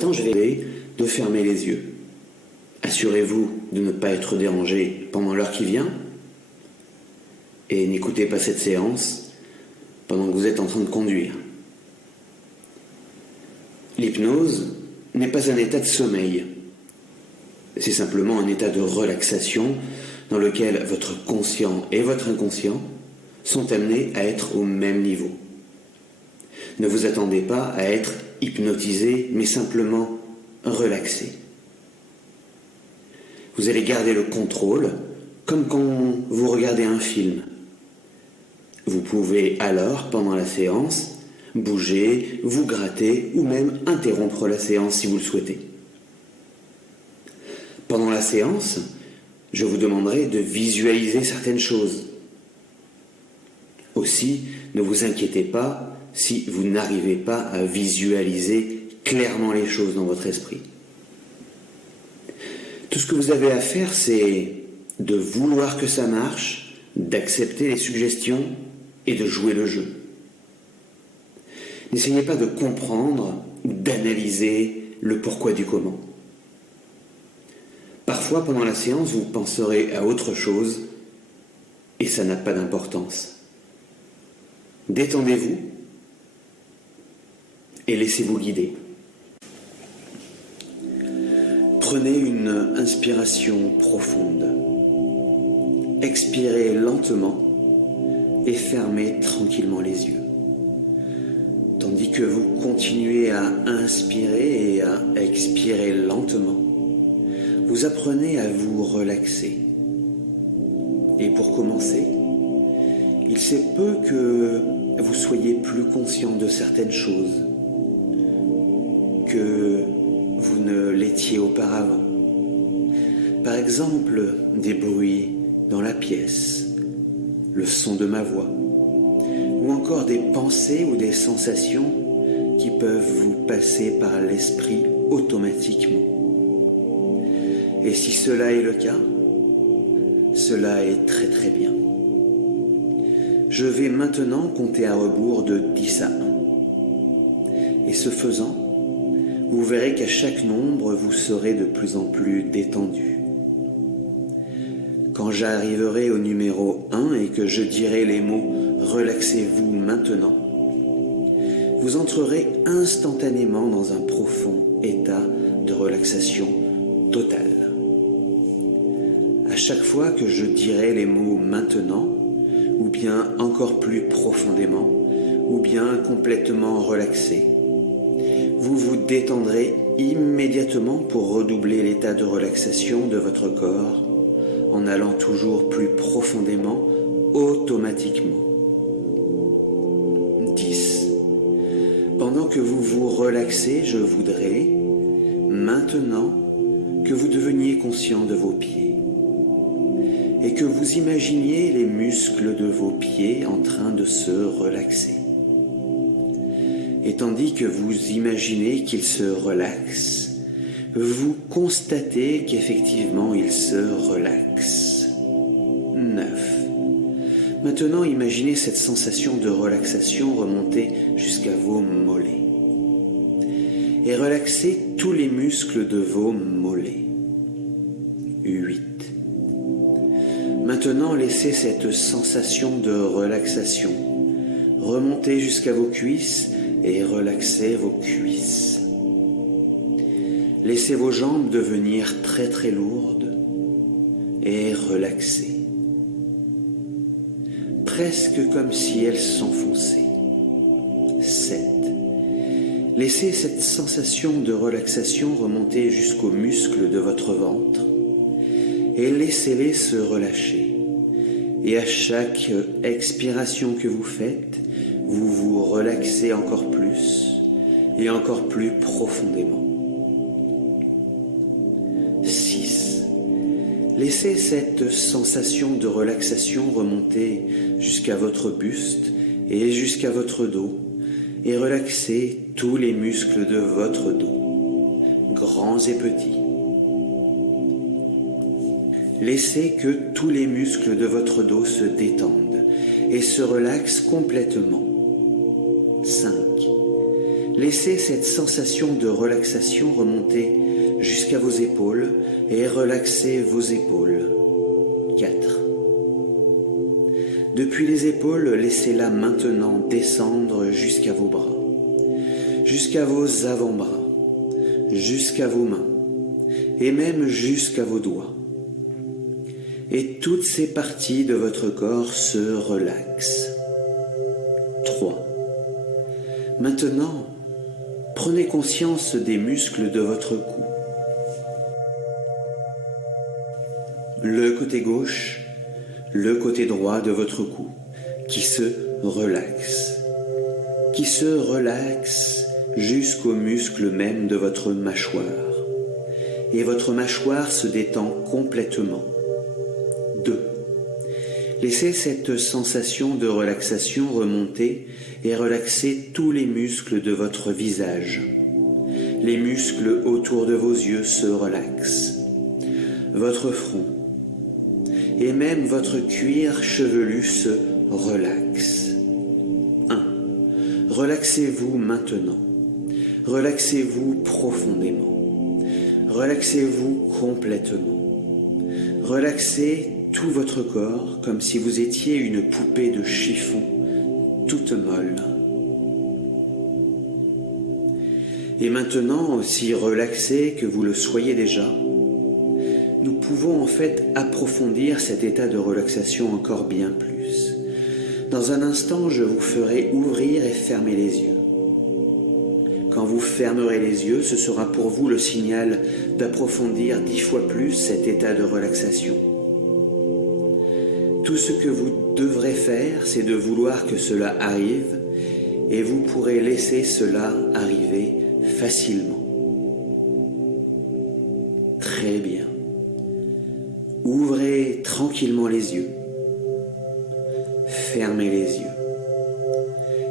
instant, je vais de fermer les yeux. Assurez-vous de ne pas être dérangé pendant l'heure qui vient et n'écoutez pas cette séance pendant que vous êtes en train de conduire. L'hypnose n'est pas un état de sommeil. C'est simplement un état de relaxation dans lequel votre conscient et votre inconscient sont amenés à être au même niveau. Ne vous attendez pas à être hypnotisé, mais simplement relaxé. Vous allez garder le contrôle, comme quand vous regardez un film. Vous pouvez alors, pendant la séance, bouger, vous gratter ou même interrompre la séance si vous le souhaitez. Pendant la séance, je vous demanderai de visualiser certaines choses. Aussi, ne vous inquiétez pas si vous n'arrivez pas à visualiser clairement les choses dans votre esprit. Tout ce que vous avez à faire, c'est de vouloir que ça marche, d'accepter les suggestions et de jouer le jeu. N'essayez pas de comprendre ou d'analyser le pourquoi du comment. Parfois, pendant la séance, vous penserez à autre chose et ça n'a pas d'importance. Détendez-vous et laissez-vous guider. Prenez une inspiration profonde. Expirez lentement et fermez tranquillement les yeux. Tandis que vous continuez à inspirer et à expirer lentement, vous apprenez à vous relaxer. Et pour commencer, il se peut que vous soyez plus conscient de certaines choses que vous ne l'étiez auparavant. Par exemple, des bruits dans la pièce, le son de ma voix, ou encore des pensées ou des sensations qui peuvent vous passer par l'esprit automatiquement. Et si cela est le cas, cela est très très bien. Je vais maintenant compter à rebours de 10 à 1. Et ce faisant, vous verrez qu'à chaque nombre, vous serez de plus en plus détendu. Quand j'arriverai au numéro 1 et que je dirai les mots « relaxez-vous maintenant », vous entrerez instantanément dans un profond état de relaxation totale. À chaque fois que je dirai les mots « maintenant », ou bien encore plus profondément, ou bien complètement relaxé, vous vous détendrez immédiatement pour redoubler l'état de relaxation de votre corps en allant toujours plus profondément, automatiquement. 10. Pendant que vous vous relaxez, je voudrais maintenant que vous deveniez conscient de vos pieds et que vous imaginiez les muscles de vos pieds en train de se relaxer. Et tandis que vous imaginez qu'ils se relaxent, vous constatez qu'effectivement ils se relaxent. 9. Maintenant, imaginez cette sensation de relaxation remonter jusqu'à vos mollets. Et relaxez tous les muscles de vos mollets. 8. Maintenant, laissez cette sensation de relaxation remonter jusqu'à vos cuisses et relaxez vos cuisses. Laissez vos jambes devenir très très lourdes et relaxez. Presque comme si elles s'enfonçaient. 7. Laissez cette sensation de relaxation remonter jusqu'aux muscles de votre ventre et laissez-les se relâcher. Et à chaque expiration que vous faites, vous vous relaxez encore plus et encore plus profondément. 6. Laissez cette sensation de relaxation remonter jusqu'à votre buste et jusqu'à votre dos et relaxez tous les muscles de votre dos, grands et petits. Laissez que tous les muscles de votre dos se détendent et se relaxent complètement. 5. Laissez cette sensation de relaxation remonter jusqu'à vos épaules et relaxez vos épaules. 4. Depuis les épaules, laissez-la maintenant descendre jusqu'à vos bras, jusqu'à vos avant-bras, jusqu'à vos mains et même jusqu'à vos doigts. Et toutes ces parties de votre corps se relaxent. 3. Maintenant, prenez conscience des muscles de votre cou. Le côté gauche, le côté droit de votre cou qui se relaxe jusqu'aux muscles même de votre mâchoire. Et votre mâchoire se détend complètement. 2. Laissez cette sensation de relaxation remonter et relaxer tous les muscles de votre visage. Les muscles autour de vos yeux se relaxent. Votre front et même votre cuir chevelu se relaxe. 1. Relaxez-vous maintenant. Relaxez-vous profondément. Relaxez-vous complètement. Relaxez tout votre corps comme si vous étiez une poupée de chiffon toute molle. Et maintenant, aussi relaxé que vous le soyez déjà, nous pouvons en fait approfondir cet état de relaxation encore bien plus. Dans un instant, je vous ferai ouvrir et fermer les yeux. Quand vous fermerez les yeux, ce sera pour vous le signal d'approfondir 10 fois plus cet état de relaxation. Tout ce que vous devrez faire, c'est de vouloir que cela arrive, et vous pourrez laisser cela arriver facilement. Très bien. Ouvrez tranquillement les yeux. Fermez les yeux.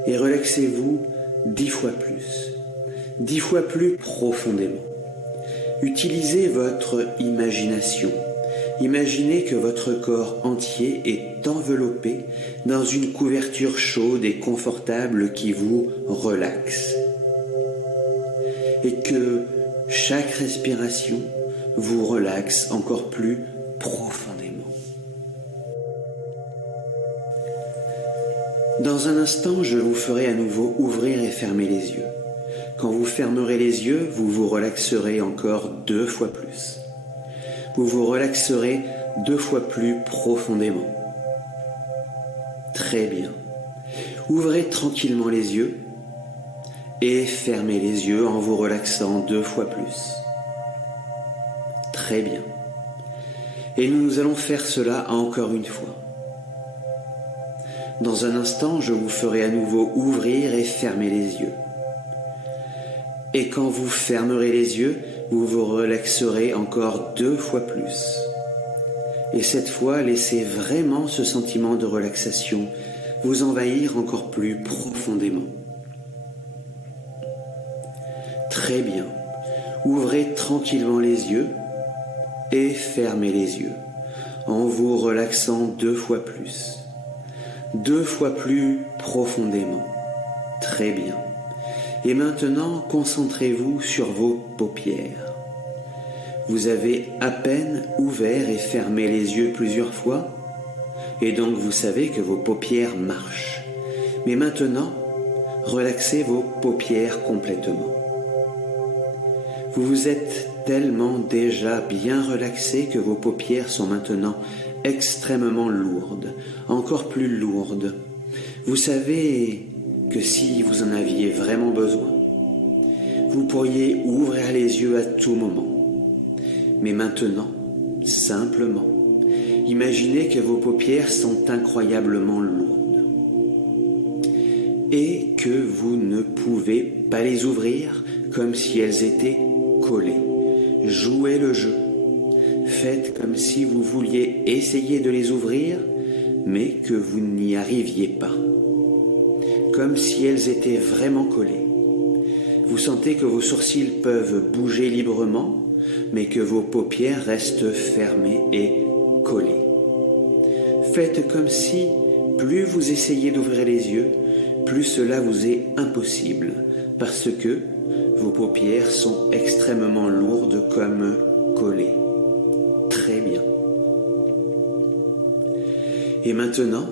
Et relaxez-vous 10 fois plus. 10 fois plus profondément. Utilisez votre imagination. Imaginez que votre corps entier est enveloppé dans une couverture chaude et confortable qui vous relaxe. Et que chaque respiration vous relaxe encore plus profondément. Dans un instant, je vous ferai à nouveau ouvrir et fermer les yeux. Quand vous fermerez les yeux, vous vous relaxerez encore 2 fois plus. Vous vous relaxerez 2 fois plus profondément. Très bien. Ouvrez tranquillement les yeux et fermez les yeux en vous relaxant 2 fois plus. Très bien. Et nous allons faire cela encore une fois. Dans un instant, je vous ferai à nouveau ouvrir et fermer les yeux. Et quand vous fermerez les yeux, vous vous relaxerez encore 2 fois plus. Et cette fois, laissez vraiment ce sentiment de relaxation vous envahir encore plus profondément. Très bien. Ouvrez tranquillement les yeux et fermez les yeux en vous relaxant 2 fois plus. 2 fois plus profondément. Très bien. Et maintenant, concentrez-vous sur vos paupières. Vous avez à peine ouvert et fermé les yeux plusieurs fois, et donc vous savez que vos paupières marchent. Mais maintenant, relaxez vos paupières complètement. Vous vous êtes tellement déjà bien relaxé que vos paupières sont maintenant extrêmement lourdes, encore plus lourdes. Vous savez que si vous en aviez vraiment besoin, vous pourriez ouvrir les yeux à tout moment. Mais maintenant, simplement, imaginez que vos paupières sont incroyablement lourdes et que vous ne pouvez pas les ouvrir comme si elles étaient collées. Jouez le jeu. Faites comme si vous vouliez essayer de les ouvrir, mais que vous n'y arriviez pas. Comme si elles étaient vraiment collées. Vous sentez que vos sourcils peuvent bouger librement, mais que vos paupières restent fermées et collées. Faites comme si, plus vous essayez d'ouvrir les yeux, plus cela vous est impossible, parce que vos paupières sont extrêmement lourdes comme collées. Très bien. Et maintenant,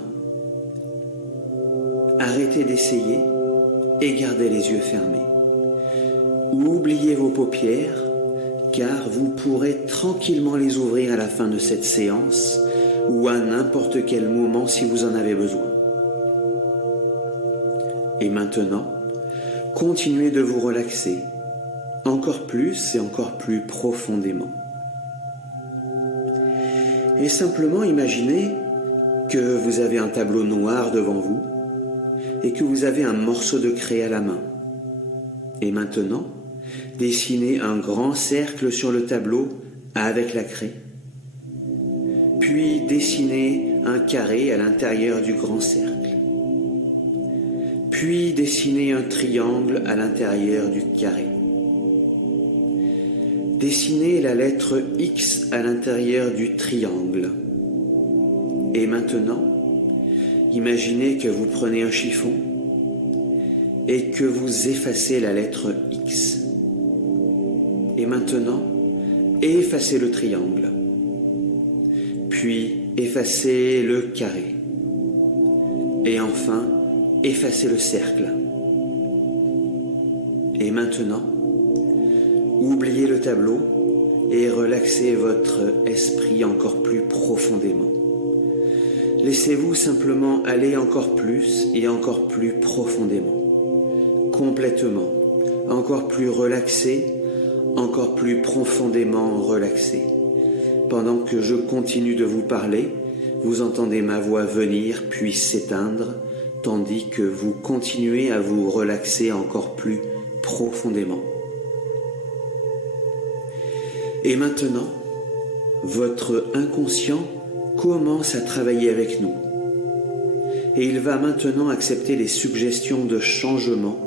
arrêtez d'essayer et gardez les yeux fermés. Oubliez vos paupières, car vous pourrez tranquillement les ouvrir à la fin de cette séance ou à n'importe quel moment si vous en avez besoin. Et maintenant, continuez de vous relaxer encore plus et encore plus profondément. Et simplement imaginez que vous avez un tableau noir devant vous et que vous avez un morceau de craie à la main. Et maintenant, dessinez un grand cercle sur le tableau avec la craie. Puis dessinez un carré à l'intérieur du grand cercle. Puis dessinez un triangle à l'intérieur du carré. Dessinez la lettre X à l'intérieur du triangle. Et maintenant, imaginez que vous prenez un chiffon et que vous effacez la lettre X. Et maintenant, effacez le triangle. Puis effacez le carré. Et enfin, effacez le cercle. Et maintenant, oubliez le tableau et relaxez votre esprit encore plus profondément. Laissez-vous simplement aller encore plus et encore plus profondément, complètement, encore plus relaxé, encore plus profondément relaxé. Pendant que je continue de vous parler, vous entendez ma voix venir puis s'éteindre, tandis que vous continuez à vous relaxer encore plus profondément. Et maintenant, votre inconscient commence à travailler avec nous. Et il va maintenant accepter les suggestions de changement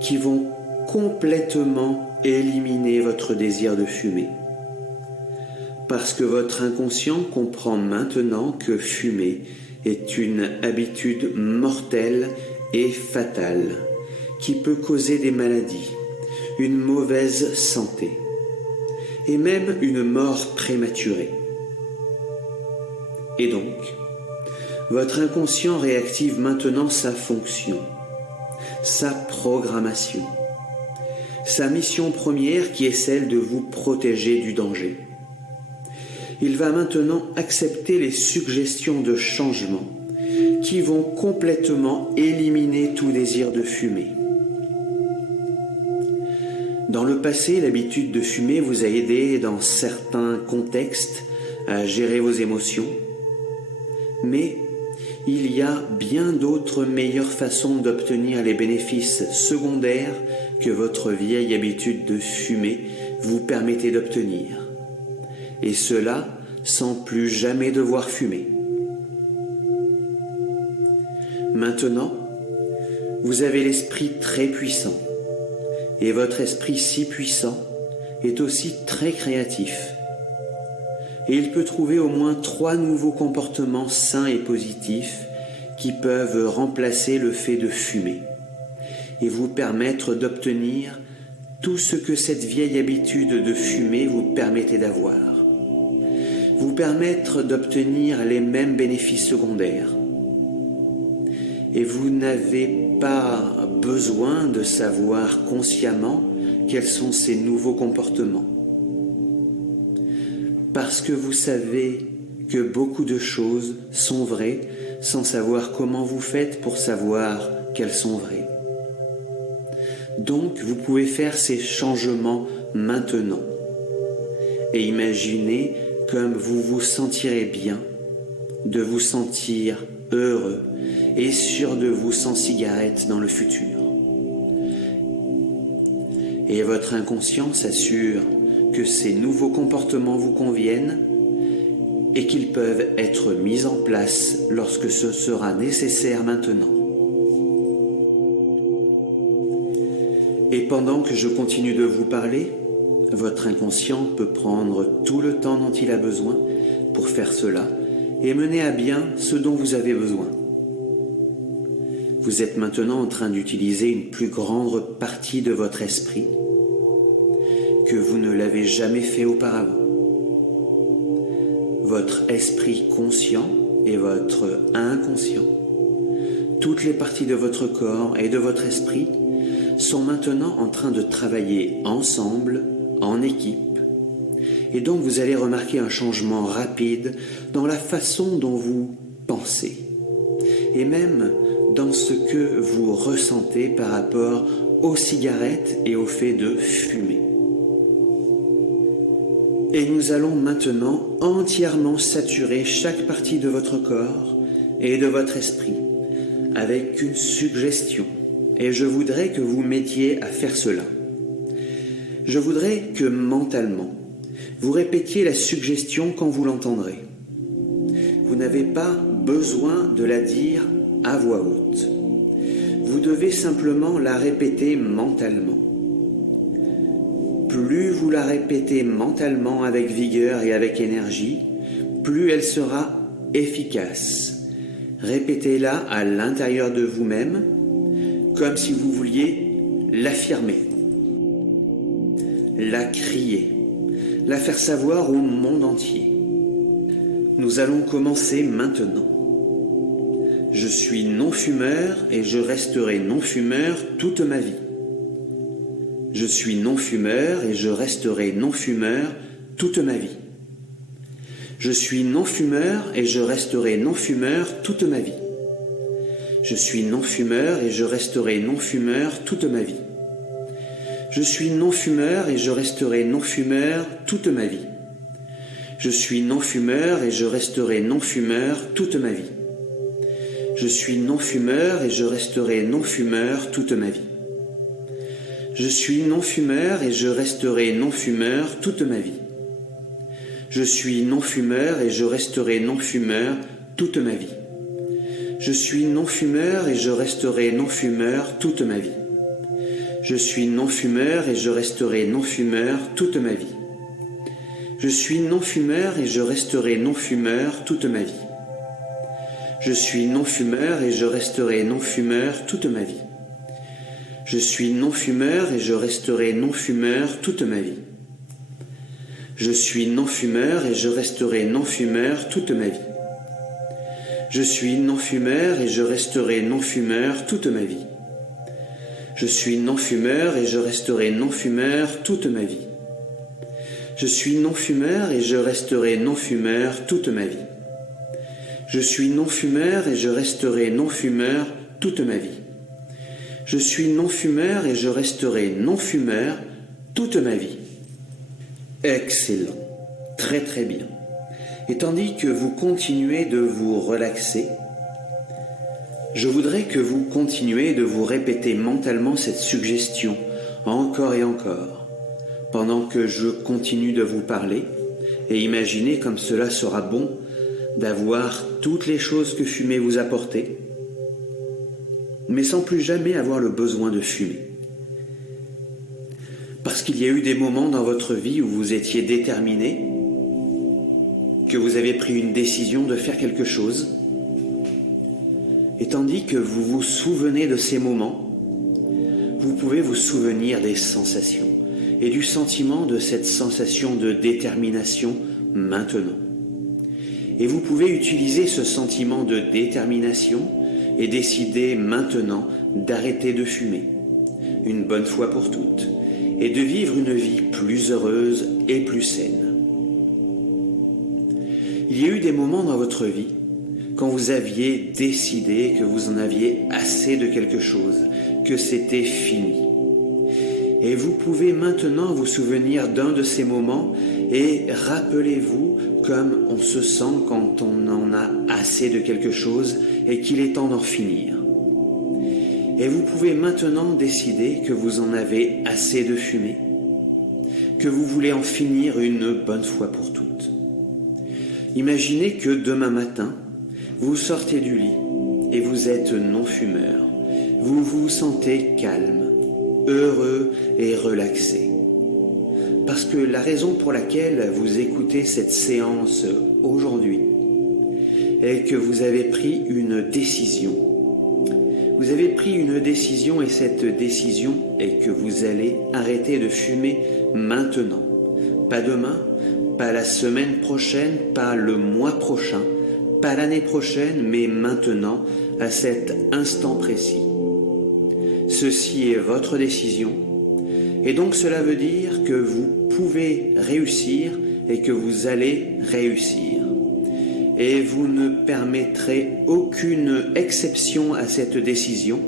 qui vont complètement éliminer votre désir de fumer. Parce que votre inconscient comprend maintenant que fumer est une habitude mortelle et fatale qui peut causer des maladies, une mauvaise santé et même une mort prématurée. Et donc, votre inconscient réactive maintenant sa fonction, sa programmation, sa mission première qui est celle de vous protéger du danger. Il va maintenant accepter les suggestions de changement qui vont complètement éliminer tout désir de fumer. Dans le passé, l'habitude de fumer vous a aidé dans certains contextes à gérer vos émotions, mais il y a bien d'autres meilleures façons d'obtenir les bénéfices secondaires que votre vieille habitude de fumer vous permettait d'obtenir. Et cela sans plus jamais devoir fumer. Maintenant, vous avez l'esprit très puissant, et votre esprit si puissant est aussi très créatif. Et il peut trouver au moins 3 nouveaux comportements sains et positifs qui peuvent remplacer le fait de fumer et vous permettre d'obtenir tout ce que cette vieille habitude de fumer vous permettait d'avoir. Vous permettre d'obtenir les mêmes bénéfices secondaires. Et vous n'avez pas besoin de savoir consciemment quels sont ces nouveaux comportements. Parce que vous savez que beaucoup de choses sont vraies sans savoir comment vous faites pour savoir qu'elles sont vraies. Donc vous pouvez faire ces changements maintenant et imaginez comme vous vous sentirez bien, de vous sentir heureux et sûr de vous sans cigarette dans le futur. Et votre inconscient s'assure que ces nouveaux comportements vous conviennent et qu'ils peuvent être mis en place lorsque ce sera nécessaire maintenant. Et pendant que je continue de vous parler, votre inconscient peut prendre tout le temps dont il a besoin pour faire cela et mener à bien ce dont vous avez besoin. Vous êtes maintenant en train d'utiliser une plus grande partie de votre esprit que vous ne l'avez jamais fait auparavant. Votre esprit conscient et votre inconscient, toutes les parties de votre corps et de votre esprit sont maintenant en train de travailler ensemble, en équipe. Et donc vous allez remarquer un changement rapide dans la façon dont vous pensez et même dans ce que vous ressentez par rapport aux cigarettes et au fait de fumer. Et nous allons maintenant entièrement saturer chaque partie de votre corps et de votre esprit avec une suggestion. Et je voudrais que vous mettiez à faire cela. Je voudrais que mentalement, vous répétiez la suggestion quand vous l'entendrez. Vous n'avez pas besoin de la dire à voix haute. Vous devez simplement la répéter mentalement. Plus vous la répétez mentalement avec vigueur et avec énergie, plus elle sera efficace. Répétez-la à l'intérieur de vous-même, comme si vous vouliez l'affirmer, la crier, la faire savoir au monde entier. Nous allons commencer maintenant. Je suis non-fumeur et je resterai non-fumeur toute ma vie. Je suis non-fumeur et je resterai non-fumeur toute ma vie. Je suis non-fumeur et je resterai non-fumeur toute ma vie. Je suis non-fumeur et je resterai non-fumeur toute ma vie. Je suis non-fumeur et je resterai non-fumeur toute ma vie. Je suis non-fumeur et je resterai non-fumeur toute ma vie. Je suis non-fumeur et je resterai non-fumeur toute ma vie. Je suis non-fumeur et je resterai non-fumeur toute ma vie. Je suis non-fumeur et je resterai non-fumeur toute ma vie. Je suis non-fumeur et je resterai non-fumeur toute ma vie. Je suis non-fumeur et je resterai non-fumeur toute ma vie. Je suis non-fumeur et je resterai non-fumeur toute ma vie. Je suis non-fumeur et je resterai non-fumeur toute ma vie. Je suis non-fumeur et je resterai non-fumeur toute ma vie. Je suis non-fumeur et je resterai non-fumeur toute ma vie. Je suis non-fumeur et je resterai non-fumeur toute ma vie. Je suis non-fumeur et je resterai non-fumeur toute ma vie. Je suis non-fumeur et je resterai non-fumeur toute ma vie. Je suis non-fumeur et je resterai non-fumeur toute ma vie. Je suis non-fumeur et je resterai non-fumeur toute ma vie. Excellent, très très bien. Et tandis que vous continuez de vous relaxer, je voudrais que vous continuiez de vous répéter mentalement cette suggestion encore et encore, pendant que je continue de vous parler, et imaginez comme cela sera bon d'avoir toutes les choses que fumer vous apportait, mais sans plus jamais avoir le besoin de fumer. Parce qu'il y a eu des moments dans votre vie où vous étiez déterminé, que vous avez pris une décision de faire quelque chose, et tandis que vous vous souvenez de ces moments, vous pouvez vous souvenir des sensations et du sentiment de cette sensation de détermination maintenant. Et vous pouvez utiliser ce sentiment de détermination et décider maintenant d'arrêter de fumer, une bonne fois pour toutes, et de vivre une vie plus heureuse et plus saine. Il y a eu des moments dans votre vie quand vous aviez décidé que vous en aviez assez de quelque chose, que c'était fini. Et vous pouvez maintenant vous souvenir d'un de ces moments et rappelez-vous comme on se sent quand on en a assez de quelque chose et qu'il est temps d'en finir. Et vous pouvez maintenant décider que vous en avez assez de fumer, que vous voulez en finir une bonne fois pour toutes. Imaginez que demain matin, vous sortez du lit et vous êtes non-fumeur. Vous vous sentez calme, heureux et relaxé. Parce que la raison pour laquelle vous écoutez cette séance aujourd'hui est que vous avez pris une décision. Vous avez pris une décision et cette décision est que vous allez arrêter de fumer maintenant. Pas demain, pas la semaine prochaine, pas le mois prochain, pas l'année prochaine, mais maintenant, à cet instant précis. Ceci est votre décision et donc cela veut dire que vous pouvez réussir et que vous allez réussir. Et vous ne permettrez aucune exception à cette décision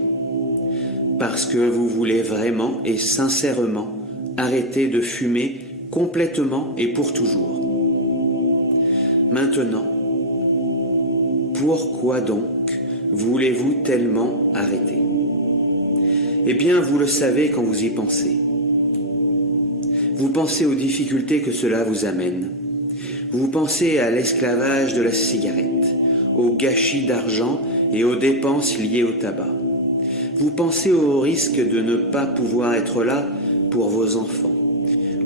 parce que vous voulez vraiment et sincèrement arrêter de fumer complètement et pour toujours. Maintenant, pourquoi donc voulez-vous tellement arrêter? Eh bien, vous le savez quand vous y pensez. Vous pensez aux difficultés que cela vous amène. Vous pensez à l'esclavage de la cigarette, au gâchis d'argent et aux dépenses liées au tabac. Vous pensez au risque de ne pas pouvoir être là pour vos enfants,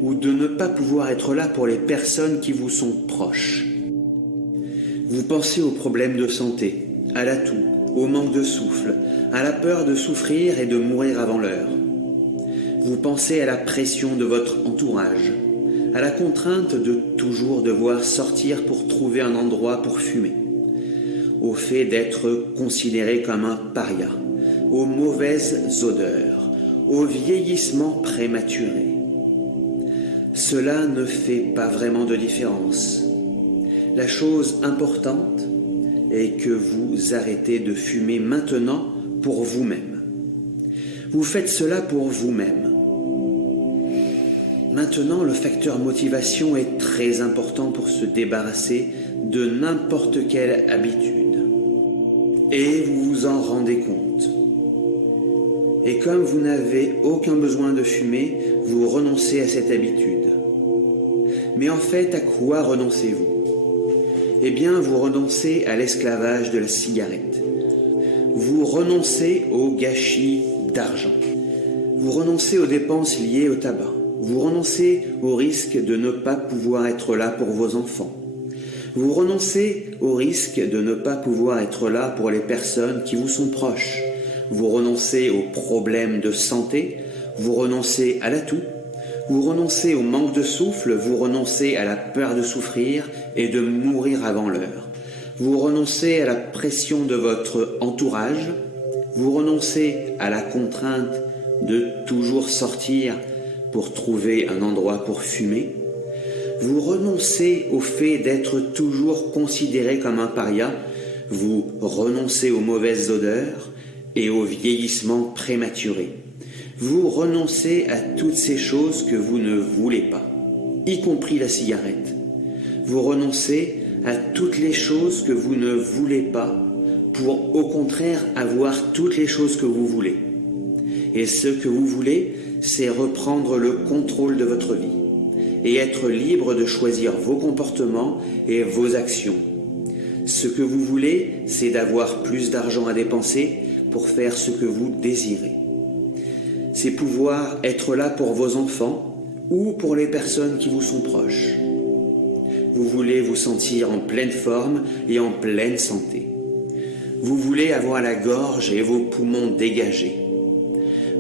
ou de ne pas pouvoir être là pour les personnes qui vous sont proches. Vous pensez aux problèmes de santé, à la toux, au manque de souffle, à la peur de souffrir et de mourir avant l'heure. Vous pensez à la pression de votre entourage, à la contrainte de toujours devoir sortir pour trouver un endroit pour fumer, au fait d'être considéré comme un paria, aux mauvaises odeurs, au vieillissement prématuré. Cela ne fait pas vraiment de différence. La chose importante est que vous arrêtez de fumer maintenant pour vous-même. Vous faites cela pour vous-même. Maintenant, le facteur motivation est très important pour se débarrasser de n'importe quelle habitude. Et vous vous en rendez compte. Et comme vous n'avez aucun besoin de fumer, vous renoncez à cette habitude. Mais en fait, à quoi renoncez-vous? Eh bien, vous renoncez à l'esclavage de la cigarette. Vous renoncez au gâchis d'argent. Vous renoncez aux dépenses liées au tabac. Vous renoncez au risque de ne pas pouvoir être là pour vos enfants. Vous renoncez au risque de ne pas pouvoir être là pour les personnes qui vous sont proches. Vous renoncez aux problèmes de santé. Vous renoncez à la toux. Vous renoncez au manque de souffle. Vous renoncez à la peur de souffrir et de mourir avant l'heure. Vous renoncez à la pression de votre entourage. Vous renoncez à la contrainte de toujours sortir pour trouver un endroit pour fumer. Vous renoncez au fait d'être toujours considéré comme un paria. Vous renoncez aux mauvaises odeurs et au vieillissement prématuré. Vous renoncez à toutes ces choses que vous ne voulez pas, y compris la cigarette. Vous renoncez à toutes les choses que vous ne voulez pas pour au contraire avoir toutes les choses que vous voulez. Et ce que vous voulez, c'est reprendre le contrôle de votre vie et être libre de choisir vos comportements et vos actions. Ce que vous voulez, c'est d'avoir plus d'argent à dépenser pour faire ce que vous désirez. C'est pouvoir être là pour vos enfants ou pour les personnes qui vous sont proches. Vous voulez vous sentir en pleine forme et en pleine santé. Vous voulez avoir la gorge et vos poumons dégagés.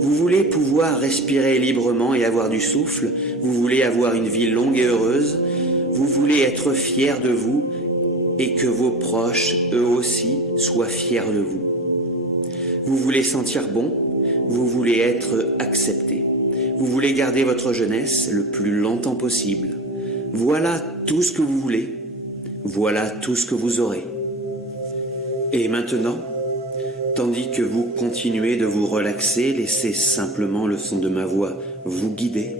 Vous voulez pouvoir respirer librement et avoir du souffle. Vous voulez avoir une vie longue et heureuse. Vous voulez être fier de vous et que vos proches, eux aussi, soient fiers de vous. Vous voulez sentir bon. Vous voulez être accepté. Vous voulez garder votre jeunesse le plus longtemps possible. Voilà tout ce que vous voulez. Voilà tout ce que vous aurez. Et maintenant, tandis que vous continuez de vous relaxer, laissez simplement le son de ma voix vous guider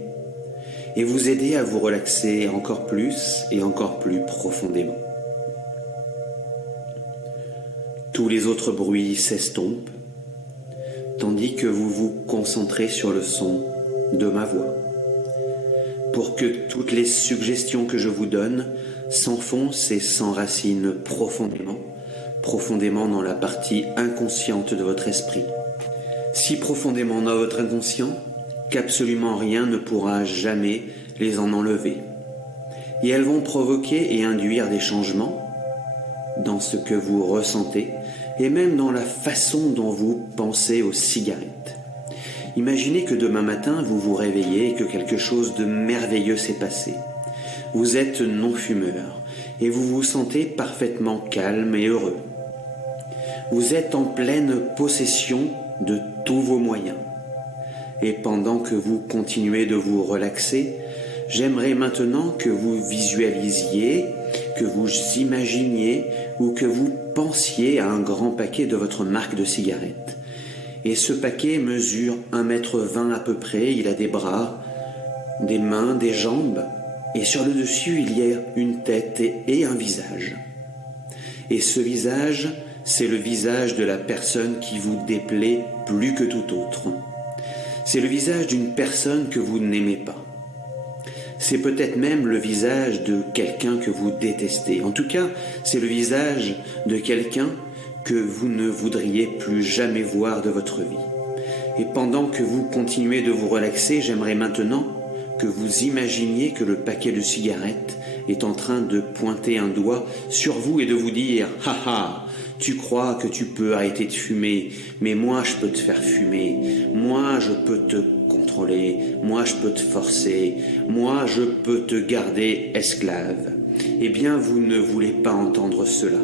et vous aider à vous relaxer encore plus et encore plus profondément. Tous les autres bruits s'estompent, tandis que vous vous concentrez sur le son de ma voix, pour que toutes les suggestions que je vous donne s'enfoncent et s'enracinent profondément dans la partie inconsciente de votre esprit. Si profondément dans votre inconscient qu'absolument rien ne pourra jamais les en enlever. Et elles vont provoquer et induire des changements dans ce que vous ressentez et même dans la façon dont vous pensez aux cigarettes. Imaginez que demain matin, vous vous réveillez et que quelque chose de merveilleux s'est passé. Vous êtes non-fumeur et vous vous sentez parfaitement calme et heureux. Vous êtes en pleine possession de tous vos moyens. Et pendant que vous continuez de vous relaxer, j'aimerais maintenant que vous visualisiez, que vous imaginiez ou que vous pensiez à un grand paquet de votre marque de cigarettes. Et ce paquet mesure 1,20 m à peu près, il a des bras, des mains, des jambes, et sur le dessus il y a une tête et un visage. Et ce visage, c'est le visage de la personne qui vous déplaît plus que tout autre. C'est le visage d'une personne que vous n'aimez pas. C'est peut-être même le visage de quelqu'un que vous détestez. En tout cas, c'est le visage de quelqu'un que vous ne voudriez plus jamais voir de votre vie. Et pendant que vous continuez de vous relaxer, j'aimerais maintenant que vous imaginiez que le paquet de cigarettes est en train de pointer un doigt sur vous et de vous dire « Ha ha, tu crois que tu peux arrêter de fumer, mais moi je peux te faire fumer, moi je peux te contrôler, moi je peux te forcer, moi je peux te garder esclave. » Eh bien, vous ne voulez pas entendre cela.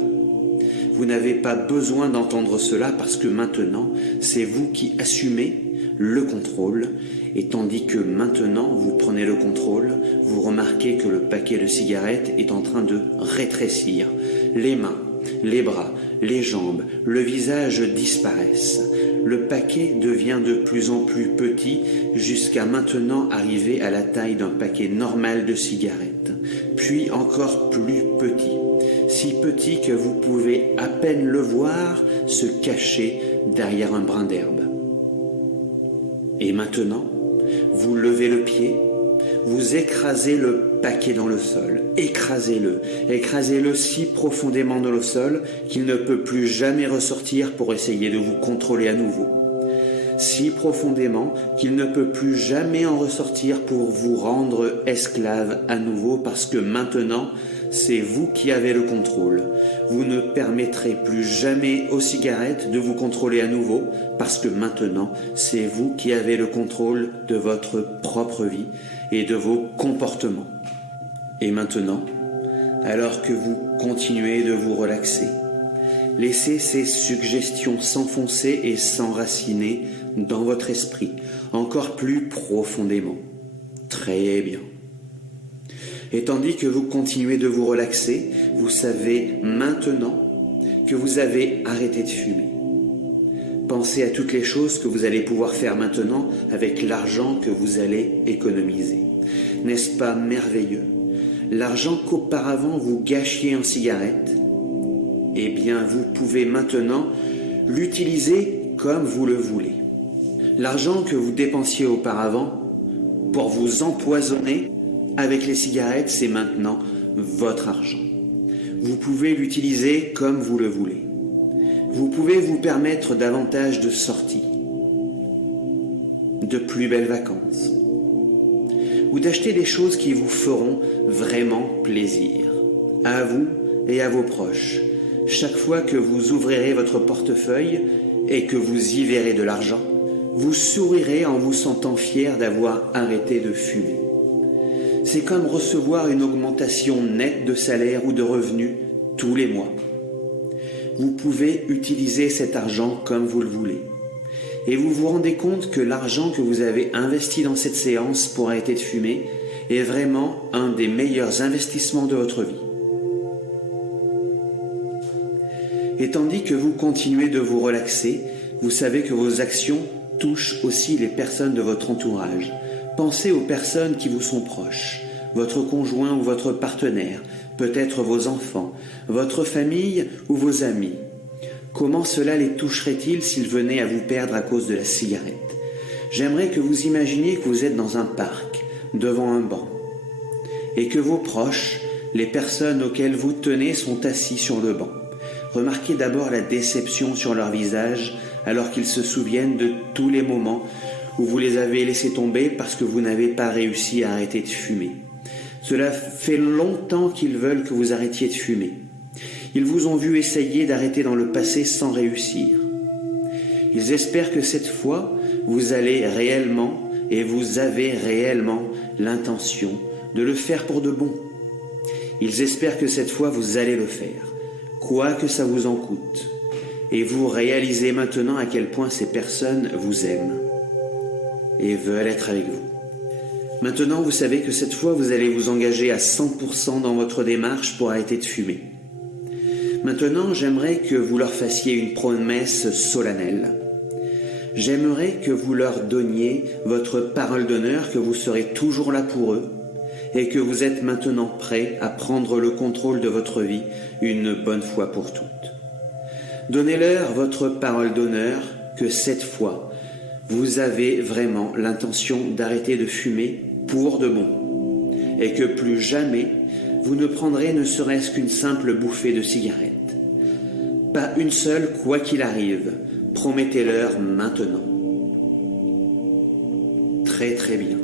Vous n'avez pas besoin d'entendre cela parce que maintenant, c'est vous qui assumez le contrôle, et tandis que maintenant vous prenez le contrôle, vous remarquez que le paquet de cigarettes est en train de rétrécir. Les mains, les bras, les jambes, le visage disparaissent. Le paquet devient de plus en plus petit jusqu'à maintenant arriver à la taille d'un paquet normal de cigarettes, puis encore plus petit, si petit que vous pouvez à peine le voir se cacher derrière un brin d'herbe. Et maintenant, vous levez le pied, vous écrasez le paquet dans le sol, écrasez-le si profondément dans le sol qu'il ne peut plus jamais ressortir pour essayer de vous contrôler à nouveau. Si profondément qu'il ne peut plus jamais en ressortir pour vous rendre esclave à nouveau parce que maintenant, c'est vous qui avez le contrôle. Vous ne permettrez plus jamais aux cigarettes de vous contrôler à nouveau parce que maintenant, c'est vous qui avez le contrôle de votre propre vie et de vos comportements. Et maintenant, alors que vous continuez de vous relaxer, laissez ces suggestions s'enfoncer et s'enraciner dans votre esprit, encore plus profondément. Très bien. Et tandis que vous continuez de vous relaxer, vous savez maintenant que vous avez arrêté de fumer. Pensez à toutes les choses que vous allez pouvoir faire maintenant avec l'argent que vous allez économiser. N'est-ce pas merveilleux? L'argent qu'auparavant vous gâchiez en cigarettes, eh bien vous pouvez maintenant l'utiliser comme vous le voulez. L'argent que vous dépensiez auparavant pour vous empoisonner avec les cigarettes, c'est maintenant votre argent. Vous pouvez l'utiliser comme vous le voulez. Vous pouvez vous permettre davantage de sorties, de plus belles vacances, ou d'acheter des choses qui vous feront vraiment plaisir, à vous et à vos proches. Chaque fois que vous ouvrirez votre portefeuille et que vous y verrez de l'argent, vous sourirez en vous sentant fier d'avoir arrêté de fumer. C'est comme recevoir une augmentation nette de salaire ou de revenus tous les mois. Vous pouvez utiliser cet argent comme vous le voulez. Et vous vous rendez compte que l'argent que vous avez investi dans cette séance pour arrêter de fumer est vraiment un des meilleurs investissements de votre vie. Et tandis que vous continuez de vous relaxer, vous savez que vos actions touchent aussi les personnes de votre entourage. Pensez aux personnes qui vous sont proches, votre conjoint ou votre partenaire, peut-être vos enfants, votre famille ou vos amis. Comment cela les toucherait-il s'ils venaient à vous perdre à cause de la cigarette? J'aimerais que vous imaginiez que vous êtes dans un parc, devant un banc, et que vos proches, les personnes auxquelles vous tenez, sont assis sur le banc. Remarquez d'abord la déception sur leur visage alors qu'ils se souviennent de tous les moments où vous les avez laissés tomber parce que vous n'avez pas réussi à arrêter de fumer. Cela fait longtemps qu'ils veulent que vous arrêtiez de fumer. Ils vous ont vu essayer d'arrêter dans le passé sans réussir. Ils espèrent que cette fois, vous allez réellement et vous avez réellement l'intention de le faire pour de bon. Ils espèrent que cette fois, vous allez le faire, quoi que ça vous en coûte. Et vous réalisez maintenant à quel point ces personnes vous aiment et veulent être avec vous. Maintenant, vous savez que cette fois, vous allez vous engager à 100% dans votre démarche pour arrêter de fumer. Maintenant, j'aimerais que vous leur fassiez une promesse solennelle. J'aimerais que vous leur donniez votre parole d'honneur que vous serez toujours là pour eux et que vous êtes maintenant prêts à prendre le contrôle de votre vie une bonne fois pour toutes. Donnez-leur votre parole d'honneur que cette fois, vous avez vraiment l'intention d'arrêter de fumer pour de bon et que plus jamais vous ne prendrez ne serait-ce qu'une simple bouffée de cigarette. Pas une seule, quoi qu'il arrive, promettez-leur maintenant. Très très bien.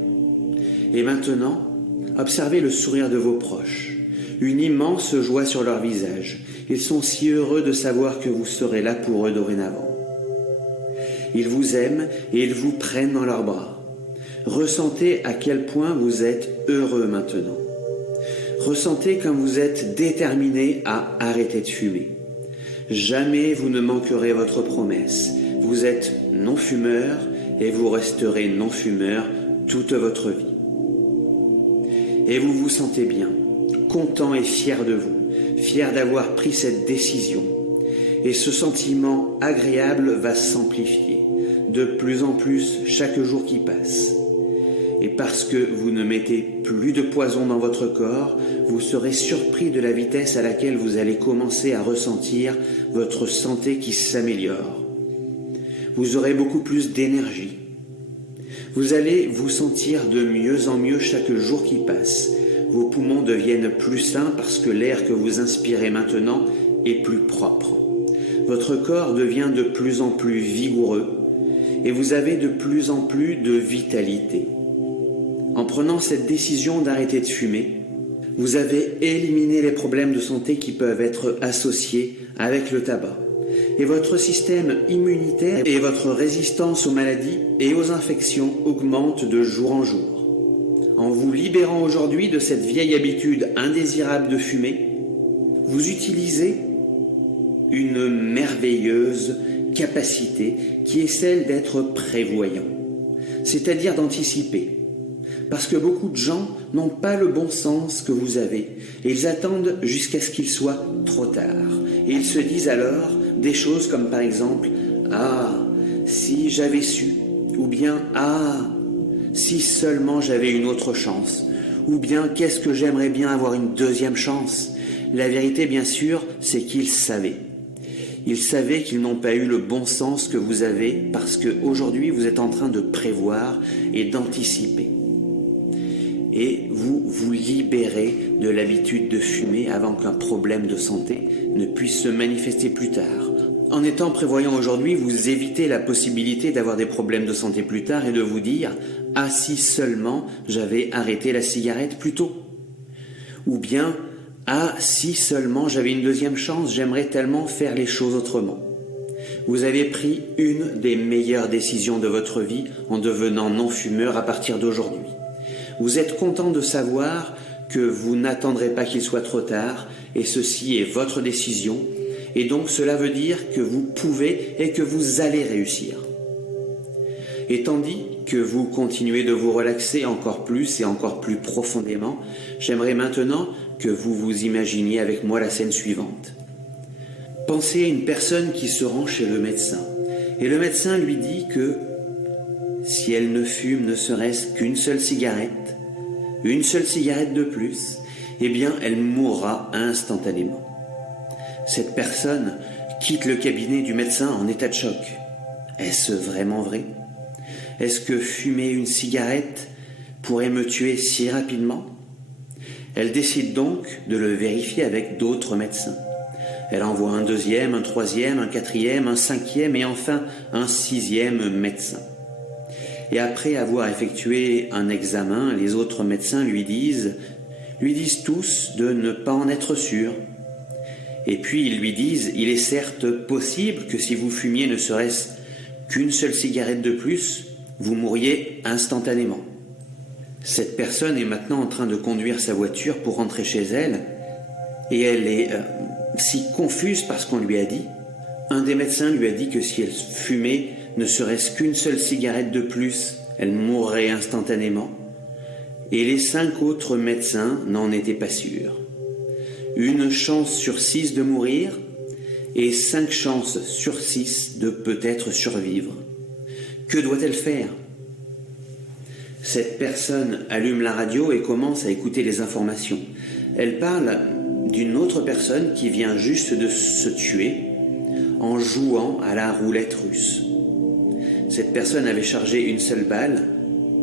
Et maintenant, observez le sourire de vos proches, une immense joie sur leur visage. Ils sont si heureux de savoir que vous serez là pour eux dorénavant. Ils vous aiment et ils vous prennent dans leurs bras. Ressentez à quel point vous êtes heureux maintenant. Ressentez comme vous êtes déterminé à arrêter de fumer. Jamais vous ne manquerez votre promesse. Vous êtes non-fumeur et vous resterez non-fumeur toute votre vie. Et vous vous sentez bien, content et fier de vous, fier d'avoir pris cette décision. Et ce sentiment agréable va s'amplifier de plus en plus chaque jour qui passe. Et parce que vous ne mettez plus de poison dans votre corps, vous serez surpris de la vitesse à laquelle vous allez commencer à ressentir votre santé qui s'améliore. Vous aurez beaucoup plus d'énergie. Vous allez vous sentir de mieux en mieux chaque jour qui passe. Vos poumons deviennent plus sains parce que l'air que vous inspirez maintenant est plus propre. Votre corps devient de plus en plus vigoureux et vous avez de plus en plus de vitalité. En prenant cette décision d'arrêter de fumer, vous avez éliminé les problèmes de santé qui peuvent être associés avec le tabac. Et votre système immunitaire et votre résistance aux maladies et aux infections augmentent de jour en jour. En vous libérant aujourd'hui de cette vieille habitude indésirable de fumer, vous utilisez une merveilleuse capacité qui est celle d'être prévoyant, c'est-à-dire d'anticiper. Parce que beaucoup de gens n'ont pas le bon sens que vous avez et ils attendent jusqu'à ce qu'il soit trop tard. Et ils se disent alors des choses comme par exemple « Ah, si j'avais su » ou bien « Ah, si seulement j'avais une autre chance » ou bien « Qu'est-ce que j'aimerais bien avoir une deuxième chance ?» La vérité, bien sûr, c'est qu'ils savaient. Ils savaient qu'ils n'ont pas eu le bon sens que vous avez parce qu'aujourd'hui, vous êtes en train de prévoir et d'anticiper. Et vous vous libérez de l'habitude de fumer avant qu'un problème de santé ne puisse se manifester plus tard. En étant prévoyant aujourd'hui, vous évitez la possibilité d'avoir des problèmes de santé plus tard et de vous dire « Ah, si seulement j'avais arrêté la cigarette plus tôt » ou bien « Ah, si seulement j'avais une deuxième chance, j'aimerais tellement faire les choses autrement ». Vous avez pris une des meilleures décisions de votre vie en devenant non-fumeur à partir d'aujourd'hui. Vous êtes content de savoir que vous n'attendrez pas qu'il soit trop tard et ceci est votre décision et donc cela veut dire que vous pouvez et que vous allez réussir. Et tandis que vous continuez de vous relaxer encore plus et encore plus profondément, j'aimerais maintenant que vous vous imaginiez avec moi la scène suivante. Pensez à une personne qui se rend chez le médecin et le médecin lui dit que si elle ne fume ne serait-ce qu'une seule cigarette de plus, eh bien elle mourra instantanément. Cette personne quitte le cabinet du médecin en état de choc. Est-ce vraiment vrai ? Est-ce que fumer une cigarette pourrait me tuer si rapidement ? Elle décide donc de le vérifier avec d'autres médecins. Elle envoie un deuxième, un troisième, un quatrième, un cinquième et enfin un sixième médecin. Et après avoir effectué un examen, les autres médecins lui disent tous de ne pas en être sûrs. Et puis ils lui disent, il est certes possible que si vous fumiez ne serait-ce qu'une seule cigarette de plus, vous mourriez instantanément. Cette personne est maintenant en train de conduire sa voiture pour rentrer chez elle, et elle est si confuse par ce qu'on lui a dit. Un des médecins lui a dit que si elle fumait ne serait-ce qu'une seule cigarette de plus, elle mourrait instantanément. Et les 5 autres médecins n'en étaient pas sûrs. 1 chance sur 6 de mourir et 5 chances sur 6 de peut-être survivre. Que doit-elle faire? Cette personne allume la radio et commence à écouter les informations. Elle parle d'une autre personne qui vient juste de se tuer en jouant à la roulette russe. Cette personne avait chargé une seule balle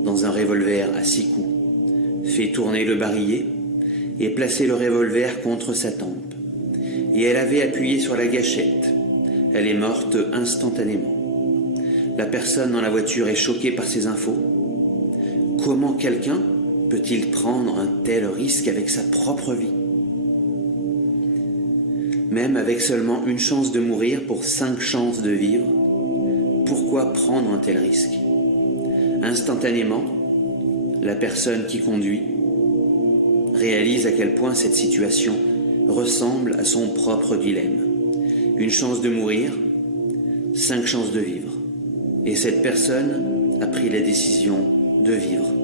dans un revolver à 6 coups, fait tourner le barillet et placé le revolver contre sa tempe. Et elle avait appuyé sur la gâchette. Elle est morte instantanément. La personne dans la voiture est choquée par ces infos. Comment quelqu'un peut-il prendre un tel risque avec sa propre vie? Même avec seulement 1 chance de mourir pour 5 chances de vivre, pourquoi prendre un tel risque? Instantanément, la personne qui conduit réalise à quel point cette situation ressemble à son propre dilemme. 1 chance de mourir, 5 chances de vivre. Et cette personne a pris la décision de vivre.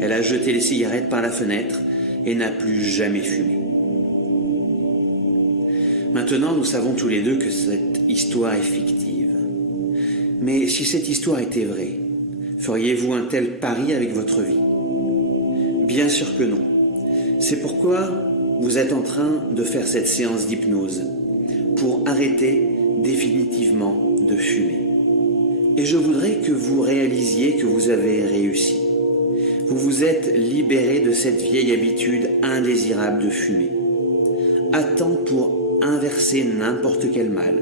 Elle a jeté les cigarettes par la fenêtre et n'a plus jamais fumé. Maintenant, nous savons tous les deux que cette histoire est fictive. Mais si cette histoire était vraie, feriez-vous un tel pari avec votre vie? Bien sûr que non. C'est pourquoi vous êtes en train de faire cette séance d'hypnose, pour arrêter définitivement de fumer. Et je voudrais que vous réalisiez que vous avez réussi. Vous vous êtes libéré de cette vieille habitude indésirable de fumer. À temps pour inverser n'importe quel mal,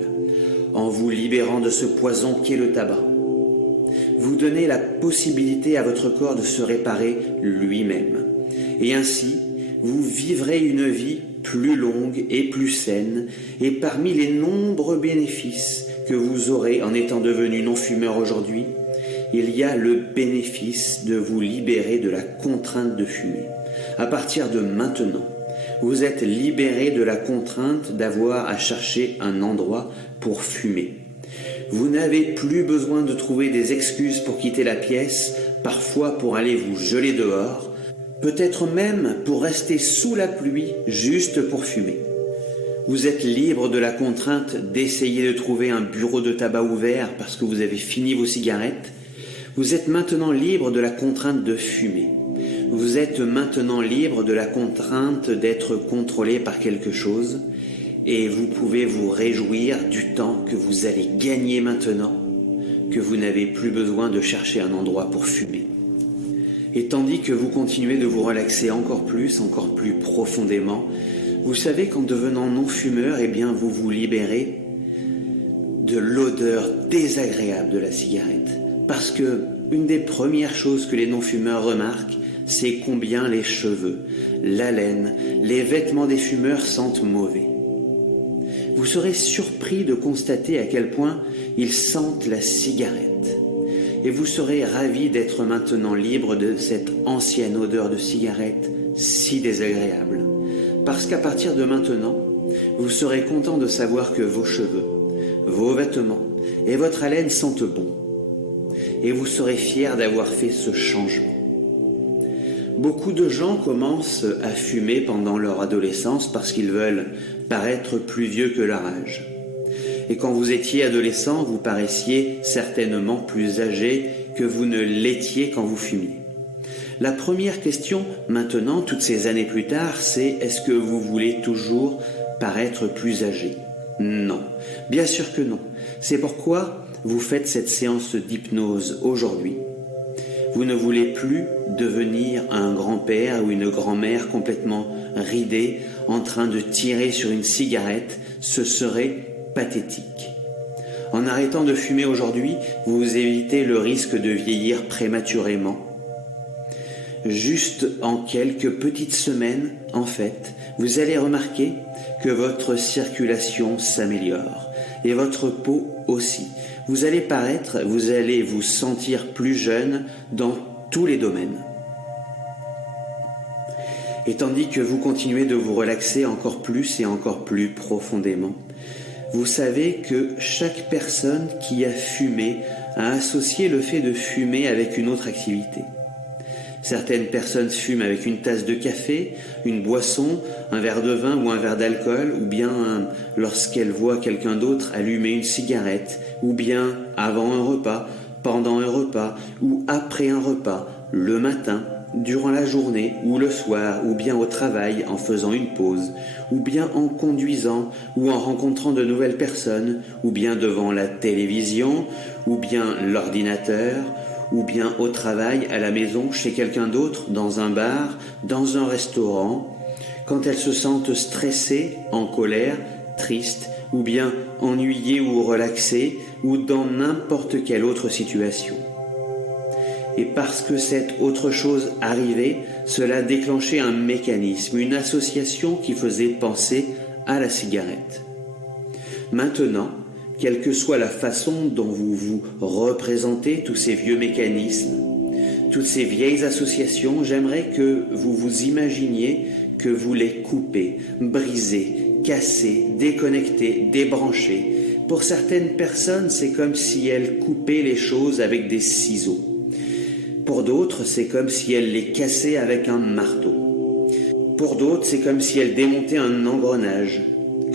en vous libérant de ce poison qu'est le tabac. Vous donnez la possibilité à votre corps de se réparer lui-même. Et ainsi, vous vivrez une vie plus longue et plus saine, et parmi les nombreux bénéfices que vous aurez en étant devenu non-fumeur aujourd'hui, il y a le bénéfice de vous libérer de la contrainte de fumer. À partir de maintenant, vous êtes libéré de la contrainte d'avoir à chercher un endroit pour fumer. Vous n'avez plus besoin de trouver des excuses pour quitter la pièce, parfois pour aller vous geler dehors, peut-être même pour rester sous la pluie juste pour fumer. Vous êtes libre de la contrainte d'essayer de trouver un bureau de tabac ouvert parce que vous avez fini vos cigarettes. Vous êtes maintenant libre de la contrainte de fumer. Vous êtes maintenant libre de la contrainte d'être contrôlé par quelque chose et vous pouvez vous réjouir du temps que vous allez gagner maintenant, que vous n'avez plus besoin de chercher un endroit pour fumer. Et tandis que vous continuez de vous relaxer encore plus profondément, vous savez qu'en devenant non-fumeur, eh bien, vous vous libérez de l'odeur désagréable de la cigarette. Parce que une des premières choses que les non-fumeurs remarquent, c'est combien les cheveux, la laine, les vêtements des fumeurs sentent mauvais. Vous serez surpris de constater à quel point ils sentent la cigarette. Et vous serez ravi d'être maintenant libre de cette ancienne odeur de cigarette si désagréable. Parce qu'à partir de maintenant, vous serez content de savoir que vos cheveux, vos vêtements et votre haleine sentent bon. Et vous serez fier d'avoir fait ce changement. Beaucoup de gens commencent à fumer pendant leur adolescence parce qu'ils veulent paraître plus vieux que leur âge. Et quand vous étiez adolescent, vous paraissiez certainement plus âgé que vous ne l'étiez quand vous fumiez. La première question, maintenant, toutes ces années plus tard, c'est est-ce que vous voulez toujours paraître plus âgé? Non, bien sûr que non. C'est pourquoi vous faites cette séance d'hypnose aujourd'hui. Vous ne voulez plus devenir un grand-père ou une grand-mère complètement ridé, en train de tirer sur une cigarette. Ce serait pathétique. En arrêtant de fumer aujourd'hui, vous évitez le risque de vieillir prématurément. juste en quelques petites semaines, en fait, vous allez remarquer que votre circulation s'améliore et votre peau aussi. Vous allez vous sentir plus jeune dans tous les domaines. Et tandis que vous continuez de vous relaxer encore plus et encore plus profondément, vous savez que chaque personne qui a fumé a associé le fait de fumer avec une autre activité. Certaines personnes fument avec une tasse de café, une boisson, un verre de vin ou un verre d'alcool, ou bien lorsqu'elles voient quelqu'un d'autre allumer une cigarette, ou bien avant un repas, pendant un repas, ou après un repas, le matin, durant la journée ou le soir, ou bien au travail en faisant une pause, ou bien en conduisant, ou en rencontrant de nouvelles personnes, ou bien devant la télévision, ou bien l'ordinateur, ou bien au travail, à la maison, chez quelqu'un d'autre, dans un bar, dans un restaurant, quand elles se sentent stressées, en colère, tristes, ou bien ennuyées ou relaxées, ou dans n'importe quelle autre situation. Et parce que cette autre chose arrivait, cela déclenchait un mécanisme, une association qui faisait penser à la cigarette. Maintenant, quelle que soit la façon dont vous vous représentez tous ces vieux mécanismes, toutes ces vieilles associations, j'aimerais que vous vous imaginiez que vous les coupez, brisez, cassez, déconnectez, débranchez. Pour certaines personnes, c'est comme si elles coupaient les choses avec des ciseaux. Pour d'autres, c'est comme si elles les cassaient avec un marteau. Pour d'autres, c'est comme si elles démontaient un engrenage,